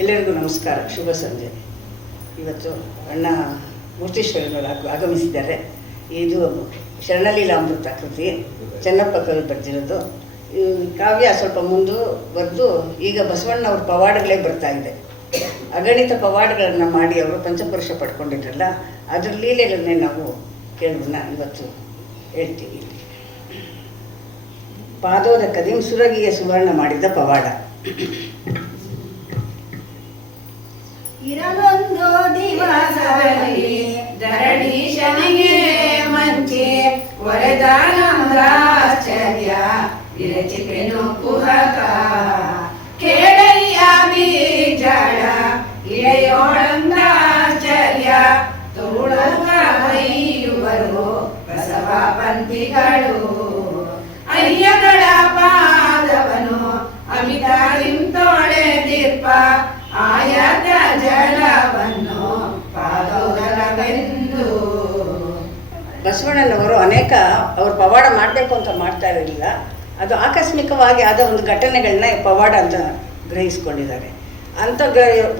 ಎಲ್ಲರಿಗೂ ನಮಸ್ಕಾರ, ಶುಭ ಸಂಜೆ. ಇವತ್ತು ಅಣ್ಣ ಮೂರ್ತೀಶ್ವರನವರು ಆಗಮಿಸಿದ್ದಾರೆ. ಇದು ಶರಣಲೀಲಾಮೃತ ಕೃತಿ, ಚೆನ್ನಪ್ಪ ಕವಿ ಬರೆದಿರೋದು. ಕಾವ್ಯ ಸ್ವಲ್ಪ ಮುಂದೆ ಬರೆದು ಈಗ ಬಸವಣ್ಣವ್ರ ಪವಾಡಗಳೇ ಬರ್ತಾ ಇದೆ. ಅಗಣಿತ ಪವಾಡಗಳನ್ನು ಮಾಡಿ ಅವರು ಪಂಚಪುರುಷ ಪಡ್ಕೊಂಡಿದ್ರಲ್ಲ, ಅದರ ಲೀಲೆಗಳನ್ನೇ ನಾವು ಕೇಳೋಣ ಇವತ್ತು ಹೇಳ್ತೀವಿ. ಪಾದೋದಕದಿ ಸುರಗಿಯ ಸುವರ್ಣ ಮಾಡಿದ ಪವಾಡ. ಇರಲೊಂದು ದಿವಸದಲ್ಲಿ ಧರಣೀಶನಿಗೆ ಮಂಚೆ ಒರೆದಾನಂದಾಶ್ಚರ್ಯ ವಿರಚಿಪೆನು ಕುಹಕ ಕೇಳಯ್ಯ ಬೀಜಾಳ ಇಳೆಯೋಳಂದಾಶ್ಚರ್ಯ ತೋಳುವರು ಬಸವ ಪಂಥಿಗಳು ಅಯ್ಯಗಳ ಪಾದವನು ಅಮಿತಾರಿಂತೊಳೆದಿರ್ಪ ಆಯಾತ ಜಲವನ್ನು ಪಾದೋದರವೆಂದು. ಬಸವಣ್ಣನವರು ಅನೇಕ ಅವರು ಪವಾಡ ಮಾಡಬೇಕು ಅಂತ ಮಾಡ್ತಾ ಇರಲಿಲ್ಲ. ಅದು ಆಕಸ್ಮಿಕವಾಗಿ ಆದ ಒಂದು ಘಟನೆಗಳನ್ನ ಪವಾಡ ಅಂತ ಗ್ರಹಿಸ್ಕೊಂಡಿದ್ದಾರೆ. ಅಂಥ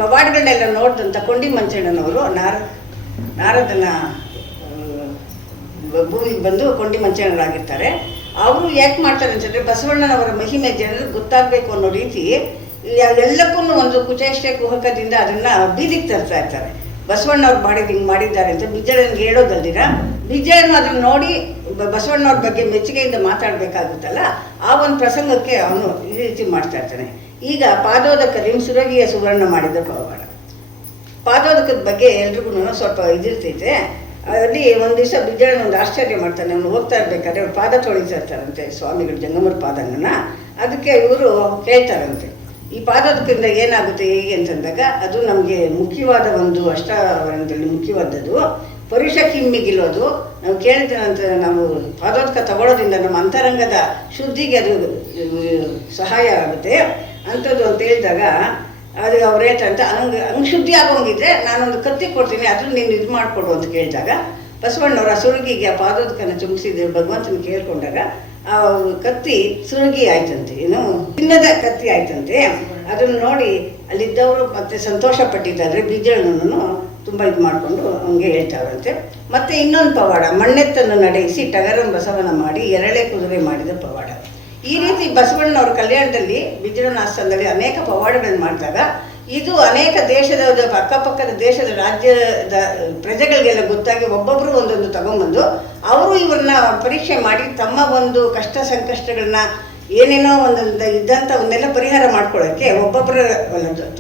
ಪವಾಡಗಳನ್ನೆಲ್ಲ ನೋಡಿದಂಥ ಕೊಂಡಿ ಮಂಚಣ್ಣನವರು ನಾರದನ ಭೂಮಿಗೆ ಬಂದು ಕೊಂಡಿ ಮಂಚಣ್ಣರಾಗಿರ್ತಾರೆ. ಅವರು ಯಾಕೆ ಮಾಡ್ತಾರೆ ಅಂತಂದರೆ, ಬಸವಣ್ಣನವರ ಮಹಿಮೆ ಜನರಿಗೆ ಗೊತ್ತಾಗಬೇಕು ಅನ್ನೋ ರೀತಿ ಎಲ್ಲಕ್ಕೂ ಒಂದು ಕುಚೇಷ್ಟೆ ಕುಹಕದಿಂದ ಅದನ್ನು ಬೀದಿಗೆ ತರ್ತಾ ಇರ್ತಾರೆ. ಬಸವಣ್ಣವ್ರು ಹಿಂಗೆ ಮಾಡಿದ್ದಾರೆ ಅಂತ ಬಿಜ್ಜಳನಿಗೆ ಹೇಳೋದಲ್ದಿರ, ಬಿಜ್ಜಳನು ಅದನ್ನು ನೋಡಿ ಬಸವಣ್ಣವ್ರ ಬಗ್ಗೆ ಮೆಚ್ಚುಗೆಯಿಂದ ಮಾತಾಡಬೇಕಾಗುತ್ತಲ್ಲ, ಆ ಒಂದು ಪ್ರಸಂಗಕ್ಕೆ ಅವನು ಈ ರೀತಿ ಮಾಡ್ತಾ ಇರ್ತಾನೆ. ಈಗ ಪಾದೋದಕದಿ ಸುರಗಿಯ ಸುವರ್ಣ ಮಾಡಿದ ಪವಾಡ. ಪಾದೋದಕದ ಬಗ್ಗೆ ಎಲ್ರಿಗೂ ಸ್ವಲ್ಪ ಇದಿರ್ತೈತೆ. ಅಲ್ಲಿ ಒಂದು ದಿವಸ ಬಿಜ್ಜಳನ ಒಂದು ಆಶ್ಚರ್ಯ ಮಾಡ್ತಾನೆ. ಅವನು ಹೋಗ್ತಾ ಇರ್ಬೇಕಾದ್ರೆ ಅವ್ರು ಪಾದ ತೊಳಿತಾ ಇರ್ತಾರಂತೆ, ಸ್ವಾಮಿಗಳು ಜಂಗಮರ ಪಾದಂಗನ. ಅದಕ್ಕೆ ಇವರು ಕೇಳ್ತಾರಂತೆ, ಈ ಪಾದೋದಕದಿಂದ ಏನಾಗುತ್ತೆ ಹೇಗೆ ಅಂತಂದಾಗ, ಅದು ನಮಗೆ ಮುಖ್ಯವಾದ ಒಂದು ಅಷ್ಟಾವರಣದಲ್ಲಿ ಮುಖ್ಯವಾದದ್ದು ಪರುಷ ಕಿಮ್ಮಿಗಿಲೋದು. ನಾವು ಕೇಳಿದ ನಂತರ ನಾವು ಪಾದೋದಕ ತಗೊಳ್ಳೋದ್ರಿಂದ ನಮ್ಮ ಅಂತರಂಗದ ಶುದ್ಧಿಗೆ ಅದು ಸಹಾಯ ಆಗುತ್ತೆ ಅಂಥದ್ದು ಅಂತ ಹೇಳಿದಾಗ, ಅದು ಅವ್ರು ಹೇಳ್ತಾರಂತ, ಹಂಗೆ ಶುದ್ಧಿ ಆಗೋಂಗಿದ್ರೆ ನಾನೊಂದು ಕತ್ತಿ ಕೊಡ್ತೀನಿ, ಅದನ್ನು ನೀನು ಇದು ಮಾಡಿಕೊಡು ಅಂತ ಕೇಳಿದಾಗ, ಬಸವಣ್ಣವ್ರ ಆ ಸುರುಗಿಗೆ ಆ ಪಾದೋದಕನ ಚುಮ್ಸಿದ್ರು ಭಗವಂತನ ಕೇಳ್ಕೊಂಡಾಗ ಆ ಕತ್ತಿ ಸುರುಗಿ ಆಯ್ತಂತೆ, ಏನು ಚಿನ್ನದ ಕತ್ತಿ ಆಯ್ತಂತೆ. ಅದನ್ನು ನೋಡಿ ಅಲ್ಲಿದ್ದವರು ಮತ್ತೆ ಸಂತೋಷ ಪಟ್ಟಿದ್ದಾರೆ. ಬಿಜ್ಜಳನನ್ನು ತುಂಬ ಇದು ಮಾಡಿಕೊಂಡು ಹಂಗೆ ಹೇಳ್ತಾರಂತೆ. ಮತ್ತು ಇನ್ನೊಂದು ಪವಾಡ, ಮಣ್ಣೆತ್ತನ್ನು ನಡೆಯಿಸಿ ಟಗರನ್ ಬಸವನ ಮಾಡಿ ಎರಳೆ ಕುದುರೆ ಮಾಡಿದ ಪವಾಡ. ಈ ರೀತಿ ಬಸವಣ್ಣವ್ರ ಕಲ್ಯಾಣದಲ್ಲಿ ಬಿಜ್ಜಳನ ಆಸ್ಥಾನದಲ್ಲಿ ಅನೇಕ ಪವಾಡಗಳನ್ನು ಮಾಡಿದಾಗ ಇದು ಅನೇಕ ದೇಶದ ಅಕ್ಕಪಕ್ಕದ ದೇಶದ ರಾಜ್ಯದ ಪ್ರಜೆಗಳಿಗೆಲ್ಲ ಗೊತ್ತಾಗಿ ಒಬ್ಬೊಬ್ಬರು ಒಂದೊಂದು ತಗೊಂಬಂದು ಅವರು ಇವ್ರನ್ನ ಪರೀಕ್ಷೆ ಮಾಡಿ ತಮ್ಮ ಒಂದು ಕಷ್ಟ ಸಂಕಷ್ಟಗಳನ್ನ ಏನೇನೋ ಒಂದೊಂದು ಇದ್ದಂಥವನ್ನೆಲ್ಲ ಪರಿಹಾರ ಮಾಡ್ಕೊಳ್ಳೋಕ್ಕೆ ಒಬ್ಬೊಬ್ಬರ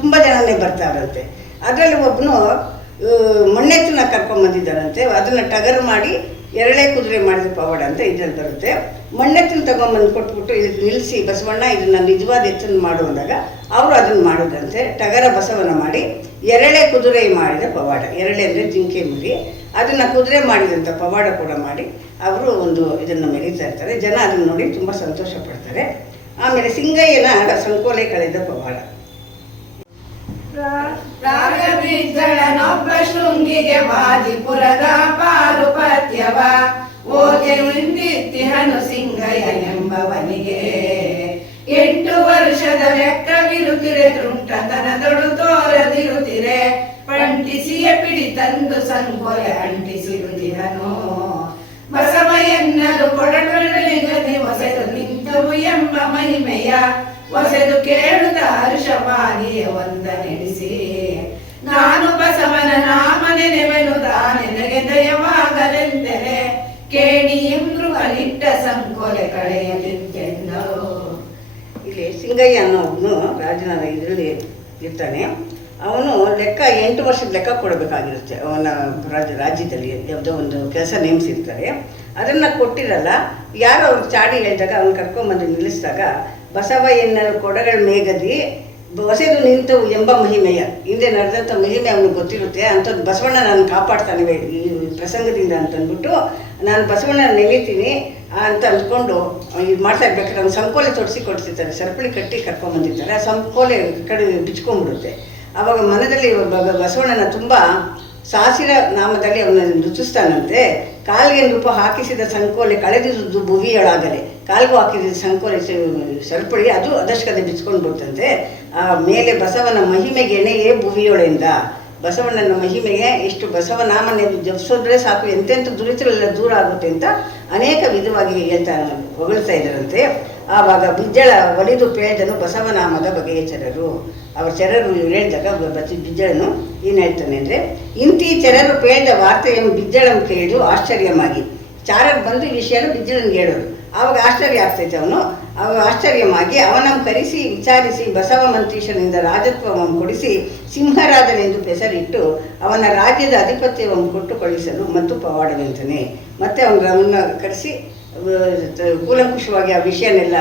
ತುಂಬ ಜನನೇ ಬರ್ತಾರಂತೆ. ಅದರಲ್ಲಿ ಒಬ್ಬನು ಮಣ್ಣೆತ್ತನ್ನ ಕರ್ಕೊಂಬಂದಿದ್ದಾರಂತೆ. ಅದನ್ನು ಟಗರು ಮಾಡಿ ಎರಳೆ ಕುದುರೆ ಮಾಡಿದ ಪವಾಡ ಅಂತ ಇದ್ರಲ್ಲಿ ಬರುತ್ತೆ. ಮಣ್ಣೆತ್ತನ್ನು ತಗೊಂಬಂದು ಕೊಟ್ಬಿಟ್ಟು ಇದಕ್ಕೆ ನಿಲ್ಲಿಸಿ, ಬಸವಣ್ಣ ಇದನ್ನು ನಿಜವಾದ ಎತ್ತನ್ನು ಮಾಡು ಅಂದಾಗ ಅವರು ಅದನ್ನು ಮಾಡೋದಂತೆ. ಟಗರ ಬಸವನ ಮಾಡಿ ಎರಳೆ ಕುದುರೆ ಮಾಡಿದ ಪವಾಡ. ಎರಳೆ ಅಂದರೆ ಜಿಂಕೆ ಮರಿ, ಅದನ್ನು ಕುದುರೆ ಮಾಡಿದಂಥ ಪವಾಡ ಕೂಡ ಮಾಡಿ ಅವರು ಒಂದು ಇದನ್ನು ಮೆರೀತಾ ಇರ್ತಾರೆ. ಜನ ಅದನ್ನು ನೋಡಿ ತುಂಬ ಸಂತೋಷ ಪಡ್ತಾರೆ. ಆಮೇಲೆ ಸಿಂಗಯ್ಯನ ಸಂಕೋಲೆ ಕಳೆದ ಪವಾಡ. ರಾಗಬಿಜ್ಜಳನೊಬ್ಬ ಶೃಂಗಿಗೆ ವಾದಿಪುರದ ಪಾರುಪತ್ಯವ ಓದಿತ್ತಿಹನು ಸಿಂಗಯ್ಯ ಎಂಬವನಿಗೆ 8 ವರ್ಷದ ಲೆಕ್ಕವಿರುತ್ತಿರೆ ತೃಂಟತನದೊಡು ತೋರದಿರುತ್ತಿರೆ ಪಂಟಿಸಿಯ piಡಿ ತಂದು ಸಂಕೋಲೆ ಅಂಟಿಸಿರುತ್ತಿರನು ಬಸವ ಎನ್ನಲು ಕೊಡಟೊಳಗದೆ ಹೊಸೆದು ನಿಂತವು ಎಂಬ ಮಹಿಮೆಯ ಹೊಸೆದು ಕೇಳುತ್ತ ಹರ್ಷವಾಗಿಯೇ ಒಂದ ನಡೆಸಿ ನಾನು ಬಸವನ ನಾಮ ನೆನೆವೆನುದಾನೆನಗೆ ದಯವಾಗಲೆಂದರೆ ಕೇಳಿ ಮೃಗಲಿಟ್ಟ ಸಂಕೋಲೆ ಕಳೆಯಲಿಂತೆಂದರು. ಇಲ್ಲಿ ಸಿಂಗಯ್ಯ ಅನ್ನೋ ಒಬ್ಬನು ರಾಜನ ಇದರಲ್ಲಿ ಇರ್ತಾನೆ. ಅವನು 8 ವರ್ಷದ ಲೆಕ್ಕ ಕೊಡಬೇಕಾಗಿರುತ್ತೆ. ಅವನ ರಾಜ್ಯದಲ್ಲಿ ಯಾವುದೋ ಒಂದು ಕೆಲಸ ನೇಮಿಸಿರ್ತಾರೆ. ಅದನ್ನು ಕೊಟ್ಟಿರಲ್ಲ. ಯಾರೋ ಅವ್ರಿಗೆ ಚಾಡಿ ಹೇಳಿದಾಗ ಅವನು ಕರ್ಕೊಂಬಂದು ನಿಲ್ಲಿಸಿದಾಗ, ಬಸವ ಎನ್ನಲು ಕೊಡಗಳ ಮೇಗದಿ ಹೊಸೆದು ನಿಂತವು ಎಂಬ ಮಹಿಮೆಯ, ಹಿಂದೆ ನಡೆದಂಥ ಮಹಿಮೆ ಅವನಿಗೆ ಗೊತ್ತಿರುತ್ತೆ. ಅಂಥದ್ದು ಬಸವಣ್ಣ ನಾನು ಕಾಪಾಡ್ತಾನೆ ಈ ಪ್ರಸಂಗದಿಂದ ಅಂತಂದ್ಬಿಟ್ಟು, ನಾನು ಬಸವಣ್ಣ ನೆನೀತೀನಿ ಅಂತ ಅಂದ್ಕೊಂಡು ಇದು ಮಾಡ್ತಾ ಇರ್ಬೇಕಾದ್ರೆ ಅವ್ನು ಸಂಕೋಲೆ ಕೊಡ್ತಿರ್ತಾರೆ. ಸರಪಳಿ ಕಟ್ಟಿ ಕರ್ಕೊಂಬಂದಿರ್ತಾರೆ. ಆ ಸಂಕೋಲೆ ಕಡೆ ಬಿಚ್ಕೊಂಡ್ಬಿಡುತ್ತೆ. ಆವಾಗ ಮನದಲ್ಲಿ ಬಸವಣ್ಣನ ತುಂಬ ಸಾಸಿರ ನಾಮದಲ್ಲಿ ಅವನನ್ನು ರುಚಿಸ್ತಾನಂತೆ. ಕಾಲಿಗೆ ನೃಪ ಹಾಕಿಸಿದ ಸಂಕೋಲೆ ಕಳೆದುದು ಭುವಿಯೊಳಗಲೆ, ಕಾಲಿಗೂ ಹಾಕಿದ ಸಂಕೋಲೆ ಸರಪಳಿ ಅದು ಅದಷ್ಟೇ ಬಿಚ್ಕೊಂಡು ಬಿಡ್ತಂತೆ. ಆ ಮೇಲೆ ಬಸವನ ಮಹಿಮೆಗೆ ಎಣೆಯೇ ಭುವಿಯೊಳೆಂದ. ಬಸವಣ್ಣನ ಮಹಿಮೆಗೆ ಇಷ್ಟು ಬಸವನಾಮನೆ ಜಪಿಸಿದ್ರೆ ಸಾಕು, ಎಂತೆಂಥ ದುರಿತಗಳೆಲ್ಲ ದೂರ ಆಗುತ್ತೆ ಅಂತ ಅನೇಕ ವಿಧವಾಗಿ ಹೊಗಳ್ತಾ ಇದ್ದಾರಂತೆ. ಆವಾಗ ಬಿಜ್ಜಳ ಒಲಿದು ಪೇಳ್ದನು ಬಸವನಾಮದ ಬಗೆಯ ಚರರು. ಅವ್ರ ಚರರು ಹೇಳಿದಾಗ ಬಿಜ್ಜಳನು ಏನು ಹೇಳ್ತಾನೆ ಅಂದರೆ, ಇಂತಿ ಚರರು ಪೇಳ್ದ ವಾರ್ತೆಯನ್ನು ಬಿಜ್ಜಳಂ ಕೇಳಿದು ಆಶ್ಚರ್ಯಮಾಗಿ. ಚಾರರು ಬಂದು ಈ ವಿಷಯನ ಬಿಜ್ಜಳನ್ಗೆ ಹೇಳೋರು. ಆವಾಗ ಆಶ್ಚರ್ಯ ಆಗ್ತೈತೆ ಅವಾಗ ಆಶ್ಚರ್ಯವಾಗಿ ಅವನನ್ನು ಕರೆಸಿ ವಿಚಾರಿಸಿ ಬಸವ ಮಂತ್ರೀಶನಿಂದ ರಾಜತ್ವವನ್ನು ಕೊಡಿಸಿ ಸಿಂಹರಾಜನೆಂದು ಹೆಸರಿಟ್ಟು ಅವನ ರಾಜ್ಯದ ಅಧಿಪತ್ಯವನ್ನು ಕೊಟ್ಟು ಕಳಿಸಲು ಮತ್ತು ಪವಾಡವೆಂತಾನೆ. ಮತ್ತೆ ಅವನ್ನ ಕರೆಸಿ ಕೂಲಂಕುಷವಾಗಿ ಆ ವಿಷಯನೆಲ್ಲ